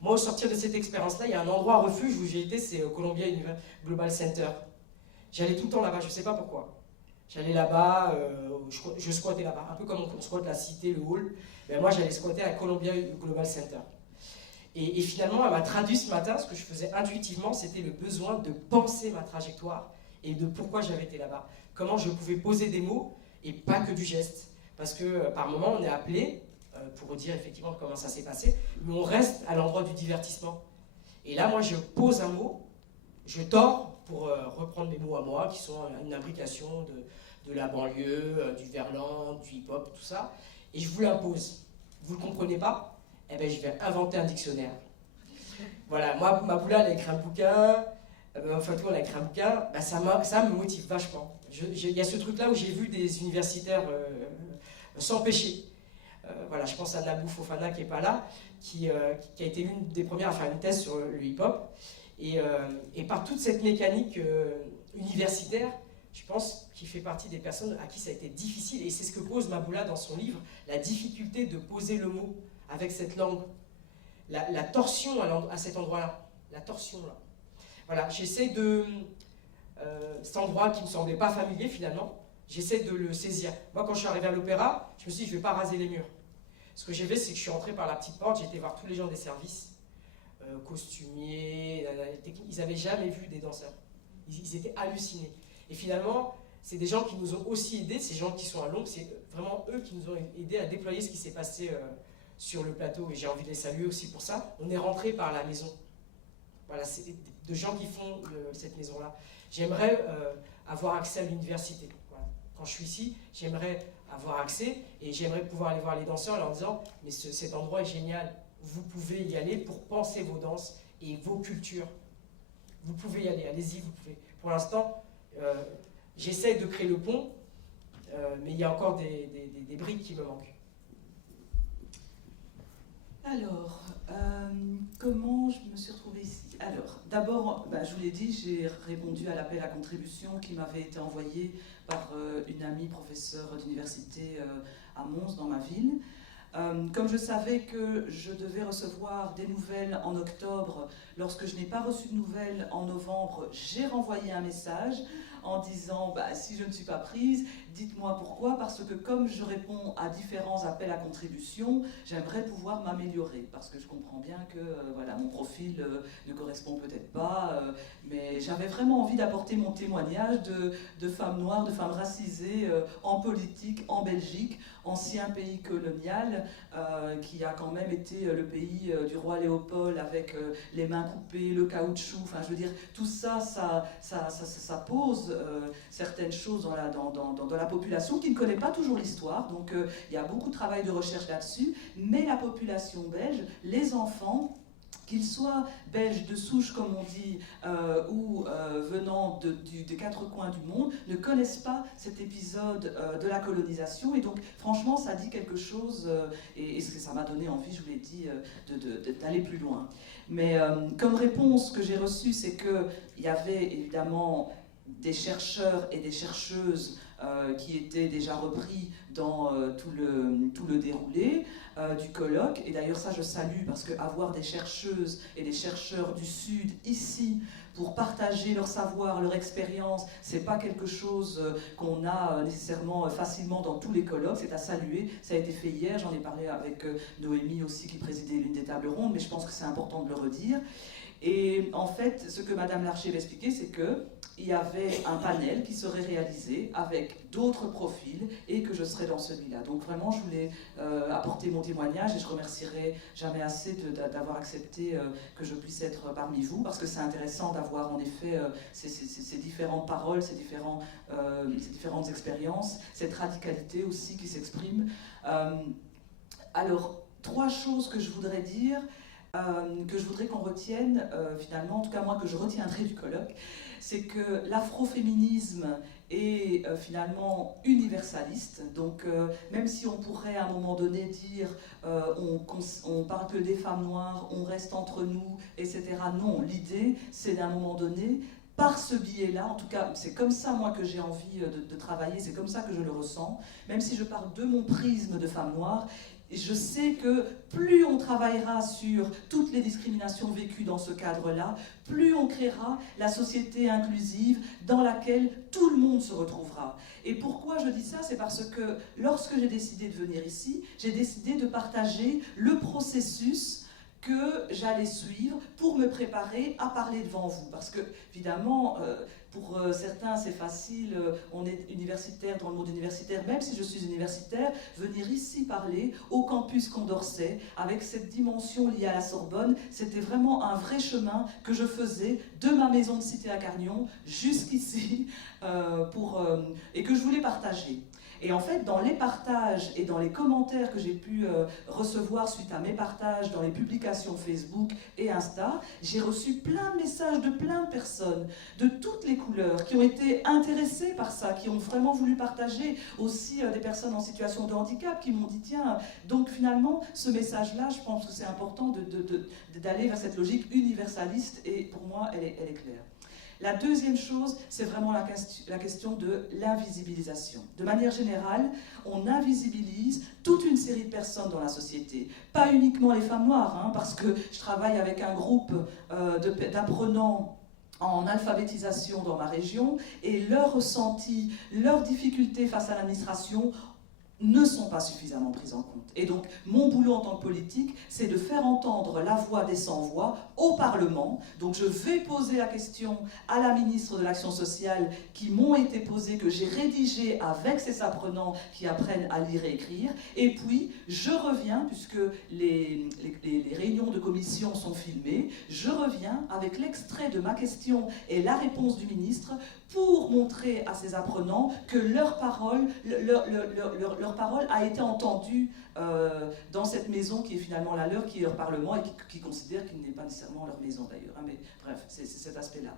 Moi, au sortir de cette expérience-là, il y a un endroit refuge où j'ai été, c'est au Columbia Global Center. J'allais tout le temps là-bas, je ne sais pas pourquoi. J'allais là-bas, je squattais là-bas, un peu comme on squatte la cité, le hall. Mais moi, j'allais squatter à Columbia Global Center. Et finalement, elle m'a traduit ce matin, ce que je faisais intuitivement, c'était le besoin de penser ma trajectoire et de pourquoi j'avais été là-bas. Comment je pouvais poser des mots et pas que du geste. Parce que par moment, on est appelé pour dire effectivement comment ça s'est passé, mais on reste à l'endroit du divertissement. Et là, moi, je pose un mot, je tords pour reprendre mes mots à moi, qui sont une imbrication de la banlieue, du verlan, du hip-hop, tout ça, et je vous l'impose. Vous ne le comprenez pas? Eh bien, je vais inventer un dictionnaire. Voilà, moi, Maboula, elle a écrit un bouquin, Fatou, elle a écrit un bouquin, ben, ça me motive vachement. Il y a ce truc-là où j'ai vu des universitaires s'empêcher. Voilà, je pense à Nabou Fofana qui n'est pas là, qui a été l'une des premières à faire une thèse sur le hip-hop. Et par toute cette mécanique universitaire, je pense qu'il fait partie des personnes à qui ça a été difficile. Et c'est ce que pose Maboula dans son livre, la difficulté de poser le mot avec cette langue. La torsion à cet endroit-là. La torsion, là. Voilà, j'essaie de... cet endroit qui ne me semblait pas familier, finalement, j'essaie de le saisir. Moi, quand je suis arrivé à l'opéra, je me suis dit, je ne vais pas raser les murs. Ce que j'ai fait, c'est que je suis rentré par la petite porte, j'ai été voir tous les gens des services, costumiers, ils n'avaient jamais vu des danseurs. Ils étaient hallucinés. Et finalement, c'est des gens qui nous ont aussi aidés, ces gens qui sont à Londres, c'est vraiment eux qui nous ont aidés à déployer ce qui s'est passé sur le plateau. Et j'ai envie de les saluer aussi pour ça. On est rentré par la maison. Voilà, c'est de gens qui font cette maison-là. J'aimerais avoir accès à l'université. Voilà. Quand je suis ici, j'aimerais avoir accès et j'aimerais pouvoir aller voir les danseurs en leur disant « mais cet endroit est génial, vous pouvez y aller pour penser vos danses et vos cultures. Vous pouvez y aller, allez-y, vous pouvez. » Pour l'instant, j'essaie de créer le pont, mais il y a encore des briques qui me manquent. Alors, comment je me suis retrouvée ici? Alors, d'abord, Alors, je vous l'ai dit, j'ai répondu à l'appel à contribution qui m'avait été envoyé par une amie professeure d'université à Mons, dans ma ville. Comme je savais que je devais recevoir des nouvelles en octobre, lorsque je n'ai pas reçu de nouvelles en novembre, j'ai renvoyé un message en disant si je ne suis pas prise, dites-moi pourquoi, parce que comme je réponds à différents appels à contribution, j'aimerais pouvoir m'améliorer, parce que je comprends bien que voilà, mon profil ne correspond peut-être pas, mais j'avais vraiment envie d'apporter mon témoignage de femmes noires, de femmes racisées en politique, en Belgique, ancien pays colonial, qui a quand même été le pays du roi Léopold avec les mains coupées, le caoutchouc, enfin je veux dire, tout ça, ça pose certaines choses dans la population qui ne connaît pas toujours l'histoire, donc il y a beaucoup de travail de recherche là-dessus, mais la population belge, les enfants, qu'ils soient belges de souche, comme on dit, ou venant des quatre coins du monde, ne connaissent pas cet épisode de la colonisation. Et donc, franchement, ça dit quelque chose, et ça m'a donné envie, je vous l'ai dit, d'aller plus loin. Mais comme réponse que j'ai reçue, c'est qu'il y avait évidemment des chercheurs et des chercheuses qui étaient déjà repris dans tout le déroulé du colloque. Et d'ailleurs ça je salue, parce qu'avoir des chercheuses et des chercheurs du Sud ici pour partager leur savoir, leur expérience, c'est pas quelque chose qu'on a nécessairement facilement dans tous les colloques, c'est à saluer. Ça a été fait hier, j'en ai parlé avec Noémie aussi qui présidait l'une des tables rondes, mais je pense que c'est important de le redire. Et en fait, ce que Madame Larcher va expliquer, c'est qu'il y avait un panel qui serait réalisé avec d'autres profils et que je serais dans celui-là. Donc vraiment, je voulais apporter mon témoignage et je remercierai jamais assez d'avoir accepté que je puisse être parmi vous, parce que c'est intéressant d'avoir en effet ces différentes paroles, ces différentes expériences, cette radicalité aussi qui s'exprime. Alors, 3 choses que je voudrais dire, que je voudrais qu'on retienne, finalement, en tout cas moi que je retiendrai du colloque, c'est que l'afroféminisme est finalement universaliste. Donc même si on pourrait à un moment donné dire on parle que des femmes noires, on reste entre nous, etc. Non, l'idée c'est d'un moment donné, par ce biais-là, en tout cas c'est comme ça moi que j'ai envie de travailler, c'est comme ça que je le ressens, même si je parle de mon prisme de femme noire. Et je sais que plus on travaillera sur toutes les discriminations vécues dans ce cadre-là, plus on créera la société inclusive dans laquelle tout le monde se retrouvera. Et pourquoi je dis ça? C'est parce que lorsque j'ai décidé de venir ici, j'ai décidé de partager le processus que j'allais suivre pour me préparer à parler devant vous. Parce que, évidemment, pour certains, c'est facile, on est universitaire dans le monde universitaire, même si je suis universitaire, venir ici parler au campus Condorcet, avec cette dimension liée à la Sorbonne, c'était vraiment un vrai chemin que je faisais de ma maison de cité à Carnion jusqu'ici, et que je voulais partager. Et en fait, dans les partages et dans les commentaires que j'ai pu recevoir suite à mes partages dans les publications Facebook et Insta, j'ai reçu plein de messages de plein de personnes, de toutes les couleurs, qui ont été intéressées par ça, qui ont vraiment voulu partager. Aussi des personnes en situation de handicap qui m'ont dit, tiens, donc finalement, ce message-là, je pense que c'est important d'aller vers cette logique universaliste, et pour moi, elle est claire. La deuxième chose, c'est vraiment la question de l'invisibilisation. De manière générale, on invisibilise toute une série de personnes dans la société. Pas uniquement les femmes noires, parce que je travaille avec un groupe d'apprenants en alphabétisation dans ma région, et leurs ressentis, leurs difficultés face à l'administration ne sont pas suffisamment prises en compte. Et donc, mon boulot en tant que politique, c'est de faire entendre la voix des sans-voix au Parlement. Donc, je vais poser la question à la ministre de l'Action sociale qui m'ont été posées, que j'ai rédigées avec ces apprenants qui apprennent à lire et écrire. Et puis, je reviens, puisque les réunions de commission sont filmées, je reviens avec l'extrait de ma question et la réponse du ministre pour montrer à ces apprenants que leur parole a été entendue dans cette maison qui est finalement la leur, qui est leur Parlement, et qui considèrent qu'il n'est pas nécessairement leur maison d'ailleurs. Mais bref, c'est cet aspect-là.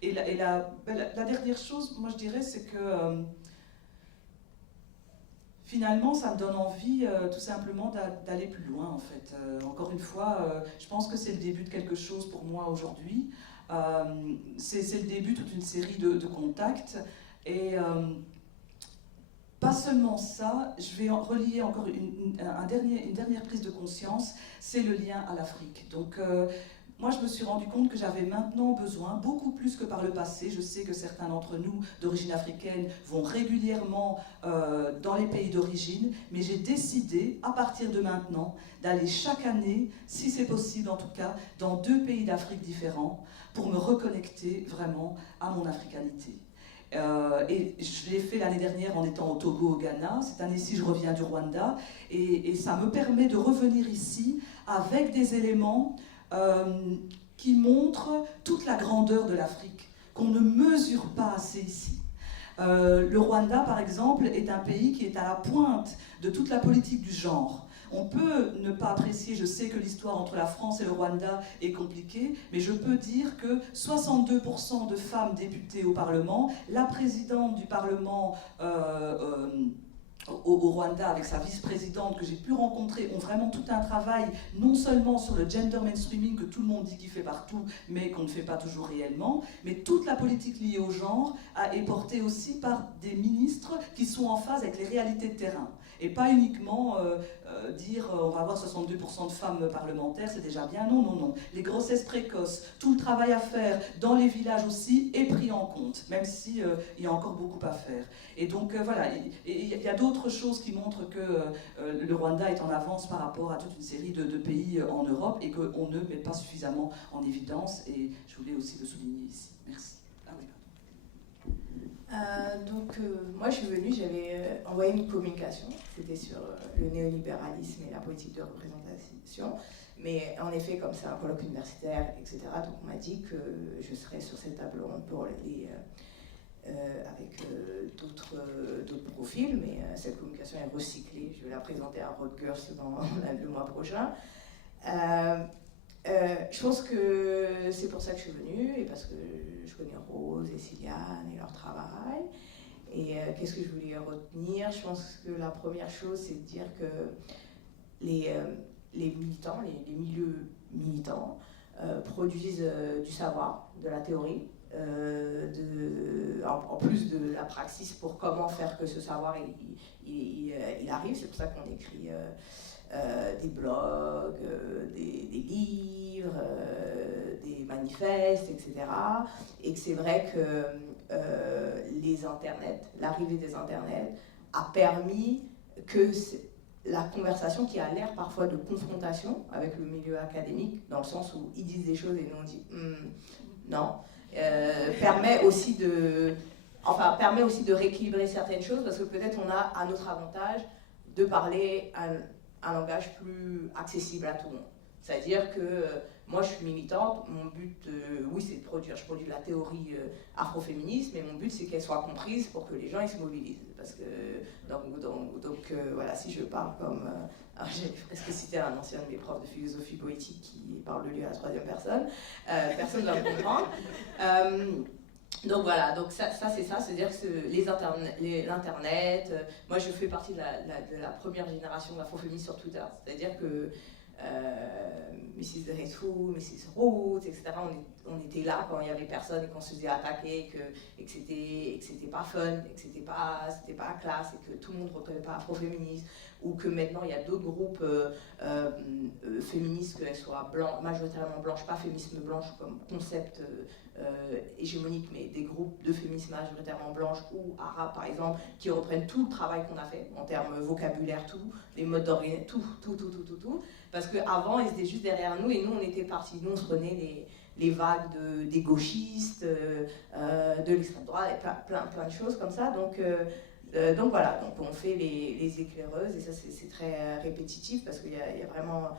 Et la dernière chose, moi je dirais, c'est que finalement, ça me donne envie tout simplement d'aller plus loin, en fait. Encore une fois, je pense que c'est le début de quelque chose pour moi aujourd'hui. C'est le début de toute une série de contacts. Et pas seulement ça, je vais relier encore une dernière prise de conscience, c'est le lien à l'Afrique. Donc, moi, je me suis rendu compte que j'avais maintenant besoin, beaucoup plus que par le passé, je sais que certains d'entre nous d'origine africaine vont régulièrement dans les pays d'origine, mais j'ai décidé, à partir de maintenant, d'aller chaque année, si c'est possible en tout cas, dans 2 pays d'Afrique différents, pour me reconnecter vraiment à mon africanité. Et je l'ai fait l'année dernière en étant au Togo, au Ghana. Cette année-ci, je reviens du Rwanda. Et ça me permet de revenir ici avec des éléments qui montrent toute la grandeur de l'Afrique, qu'on ne mesure pas assez ici. Le Rwanda, par exemple, est un pays qui est à la pointe de toute la politique du genre. On peut ne pas apprécier, je sais que l'histoire entre la France et le Rwanda est compliquée, mais je peux dire que 62% de femmes députées au Parlement, la présidente du Parlement au Rwanda avec sa vice-présidente que j'ai pu rencontrer ont vraiment tout un travail, non seulement sur le gender mainstreaming que tout le monde dit qu'il fait partout, mais qu'on ne fait pas toujours réellement, mais toute la politique liée au genre est portée aussi par des ministres qui sont en phase avec les réalités de terrain. Et pas uniquement dire on va avoir 62% de femmes parlementaires, c'est déjà bien. Non, non, non. Les grossesses précoces, tout le travail à faire dans les villages aussi est pris en compte, même si il y a encore beaucoup à faire. Et donc voilà, il y a d'autres choses qui montrent que le Rwanda est en avance par rapport à toute une série de pays en Europe et qu'on ne met pas suffisamment en évidence. Et je voulais aussi le souligner ici. Merci. Moi je suis venue, j'avais envoyé une communication, c'était sur le néolibéralisme et la politique de représentation, mais en effet comme c'est un colloque universitaire, etc., donc on m'a dit que je serais sur cette table ronde pour avec d'autres profils, mais cette communication est recyclée, je vais la présenter à Rutgers le mois prochain. Je pense que c'est pour ça que je suis venue, et parce que je connais Rose et Siliane et leur travail. Et qu'est-ce que je voulais retenir? Je pense que la première chose, c'est de dire que les militants, les milieux militants, produisent du savoir, de la théorie, en plus de la praxis pour comment faire que ce savoir il arrive. C'est pour ça qu'on écrit des blogs, des livres, des manifestes, etc. Et que c'est vrai que l'arrivée des internets a permis que la conversation qui a l'air parfois de confrontation avec le milieu académique, dans le sens où ils disent des choses et nous on dit non, permet aussi de rééquilibrer certaines choses, parce que peut-être on a à notre avantage de parler un langage plus accessible à tout le monde. C'est-à-dire que moi, je suis militante, mon but, oui, c'est de produire. Je produis de la théorie afroféministe, mais mon but, c'est qu'elle soit comprise pour que les gens ils se mobilisent. Parce que, donc voilà, si je parle comme... j'ai presque cité un ancien de mes profs de philosophie poétique qui parle de lui à la troisième personne. Personne ne va me comprendre. Donc voilà, donc ça c'est ça, c'est-à-dire que l'Internet, moi je fais partie de la première génération d'afroféministes sur Twitter, c'est-à-dire que Mrs. Dressou, Mrs. Roots, etc., on était là quand il y avait personne et qu'on se faisait attaquer et que c'était pas fun, et que c'était pas classe, et que tout le monde ne reprenait pas afroféministe, ou que maintenant il y a d'autres groupes féministes, qu'elles soient majoritairement blanches, pas féminisme blanche comme concept hégémonique, mais des groupes de féministes majoritairement blanches ou arabes par exemple, qui reprennent tout le travail qu'on a fait en termes vocabulaire, tout, les modes d'organisation, tout. Parce qu'avant, ils étaient juste derrière nous et nous, on était partis. Nous, on se prenait les vagues des gauchistes, de l'extrême droite, et plein de choses comme ça. Donc voilà, donc on fait les éclaireuses et ça, c'est très répétitif parce qu'il y a vraiment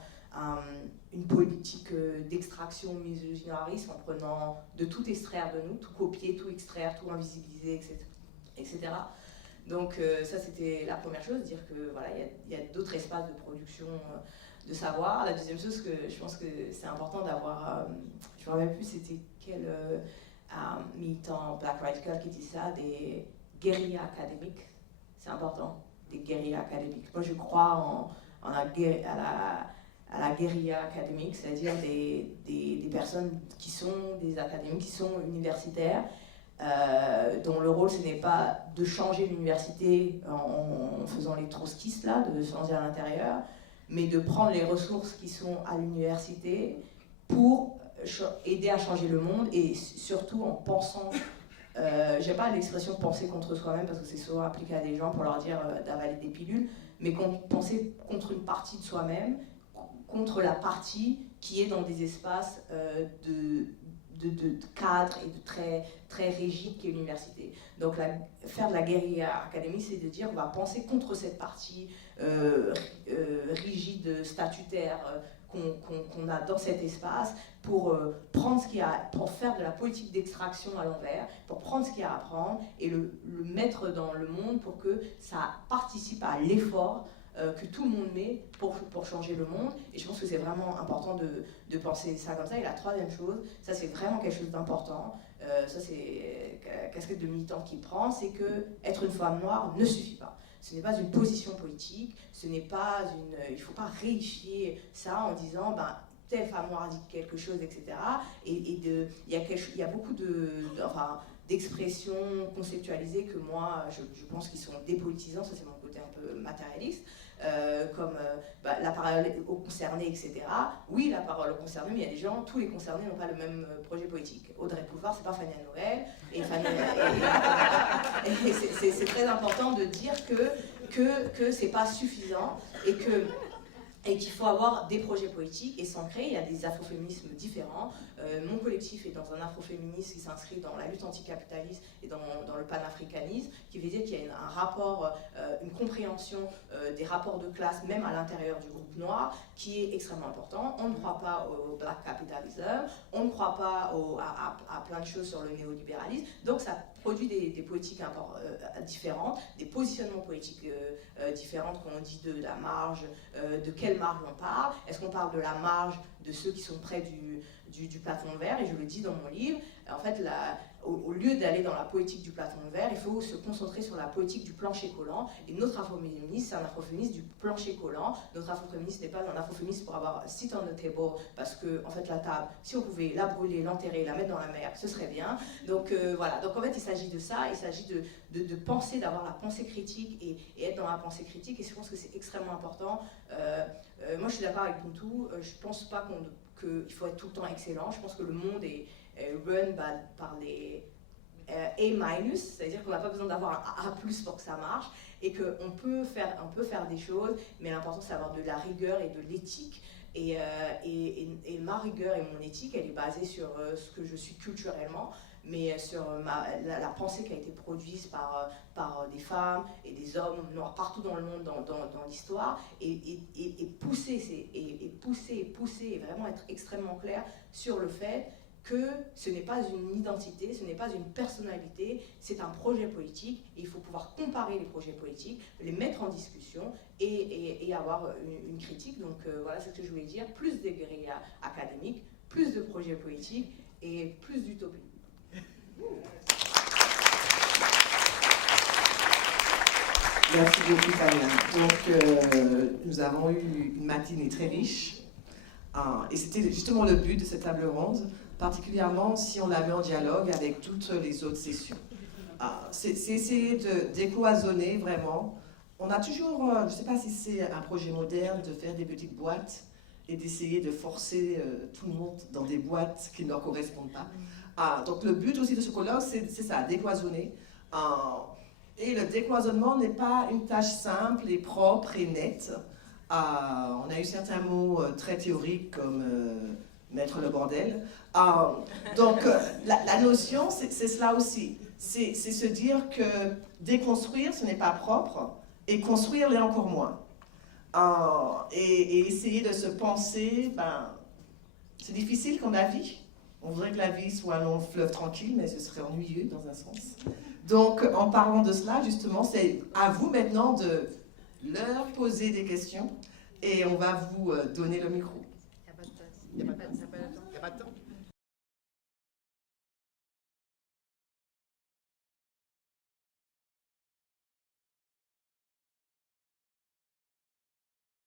une politique d'extraction misogynariste en prenant de tout extraire de nous, tout copier, tout extraire, tout invisibiliser, etc. Donc ça, c'était la première chose, dire que voilà, il y a d'autres espaces de production de savoir. La deuxième chose, que je pense que c'est important d'avoir, je ne me rappelle plus c'était quel militant Black Radical qui dit ça, des guérillas académiques, c'est important. guérillas académiques. Moi, je crois à la guérilla académique, c'est-à-dire des personnes qui sont des académiques, qui sont universitaires, dont le rôle, ce n'est pas de changer l'université en faisant les trotskistes, là, de changer à l'intérieur, mais de prendre les ressources qui sont à l'université pour aider à changer le monde, et surtout en pensant, j'aime pas l'expression penser contre soi-même parce que c'est souvent appliqué à des gens pour leur dire d'avaler des pilules, mais penser contre une partie de soi-même, contre la partie qui est dans des espaces de cadre et de très rigide qu'est l'université. Donc faire de la guérilla académique, c'est de dire on va penser contre cette partie rigide, statutaire, qu'on a dans cet espace pour prendre ce qu'il y a, pour faire de la politique d'extraction à l'envers, pour prendre ce qu'il y a à prendre et le mettre dans le monde pour que ça participe à l'effort que tout le monde met pour changer le monde. Et je pense que c'est vraiment important de penser ça comme ça. Et la troisième chose, ça c'est vraiment quelque chose d'important, ça c'est casquette de militante qui prend, c'est que être une femme noire ne suffit pas. Ce n'est pas une position politique, ce n'est pas il ne faut pas réifier ça en disant ben, telle femme noire dit quelque chose, etc. Il y a beaucoup d'expressions conceptualisées que moi je pense qu'ils sont dépolitisants, ça c'est mon côté un peu matérialiste, comme la parole aux concernés, etc. Oui, la parole aux concernés, mais il y a des gens, tous les concernés n'ont pas le même projet politique. Audrey Pulvar, c'est pas Fanny Noël, et c'est très important de dire que c'est pas suffisant et qu'il faut avoir des projets politiques et s'ancrer. Il y a des afroféminismes différents. Mon collectif est dans un afroféminisme qui s'inscrit dans la lutte anticapitaliste et dans le panafricanisme, qui veut dire qu'il y a un rapport, une compréhension des rapports de classe, même à l'intérieur du groupe noir, qui est extrêmement important. On ne croit pas au black capitalism, on ne croit pas à plein de choses sur le néolibéralisme, donc ça produit des politiques différentes, des positionnements politiques différents, quand on dit de la marge, de quelle marge on parle. Est-ce qu'on parle de la marge de ceux qui sont près du plafond vert? Et je le dis dans mon livre, en fait, au lieu d'aller dans la politique du plafond vert, il faut se concentrer sur la politique du plancher collant. Et notre afroféminisme, c'est un afroféminisme du plancher collant. Notre afroféminisme n'est pas un afroféminisme pour avoir sit on the table, parce que, en fait, la table, si on pouvait la brûler, l'enterrer, la mettre dans la mer, ce serait bien. Donc, voilà. Donc, en fait, il s'agit de ça. Il s'agit de penser, d'avoir la pensée critique et être dans la pensée critique. Et je pense que c'est extrêmă important. Moi, je suis d'accord avec Bintou. Je ne pense pas qu'il faut être tout le temps excellent. Je pense que le monde est run par les A-, c'est-à-dire qu'on n'a pas besoin d'avoir un A+ pour que ça marche, et qu'on peut faire des choses, mais l'important c'est d'avoir de la rigueur et de l'éthique. Et ma rigueur et mon éthique, elle est basée sur ce que je suis culturellement, mais sur la pensée qui a été produite par des femmes et des hommes noirs partout dans le monde, dans l'histoire, et pousser, et vraiment être extrêmement clair sur le fait que ce n'est pas une identité, ce n'est pas une personnalité, c'est un projet politique, et il faut pouvoir comparer les projets politiques, les mettre en discussion et avoir une critique. Donc voilà ce que je voulais dire, plus de guérillas académiques, plus de projets politiques et plus d'utopie. Merci beaucoup, Fabien. Donc, nous avons eu une matinée très riche, et c'était justement le but de cette table ronde, particulièrement si on la met en dialogue avec toutes les autres sessions. C'est essayer de décloisonner vraiment. On a toujours, je ne sais pas si c'est un projet moderne, de faire des petites boîtes et d'essayer de forcer tout le monde dans des boîtes qui ne leur correspondent pas. Donc le but aussi de ce colloque, c'est ça, décloisonner. Et le décloisonnement n'est pas une tâche simple et propre et nette. On a eu certains mots très théoriques comme mettre le bordel. Donc la notion, c'est cela aussi. C'est se dire que déconstruire, ce n'est pas propre, et construire l'est encore moins. Et essayer de se penser, c'est difficile comme la vie. On voudrait que la vie soit un long fleuve tranquille, mais ce serait ennuyeux dans un sens. Donc, en parlant de cela, justement, c'est à vous maintenant de leur poser des questions, et on va vous donner le micro. Il n'y a pas de temps.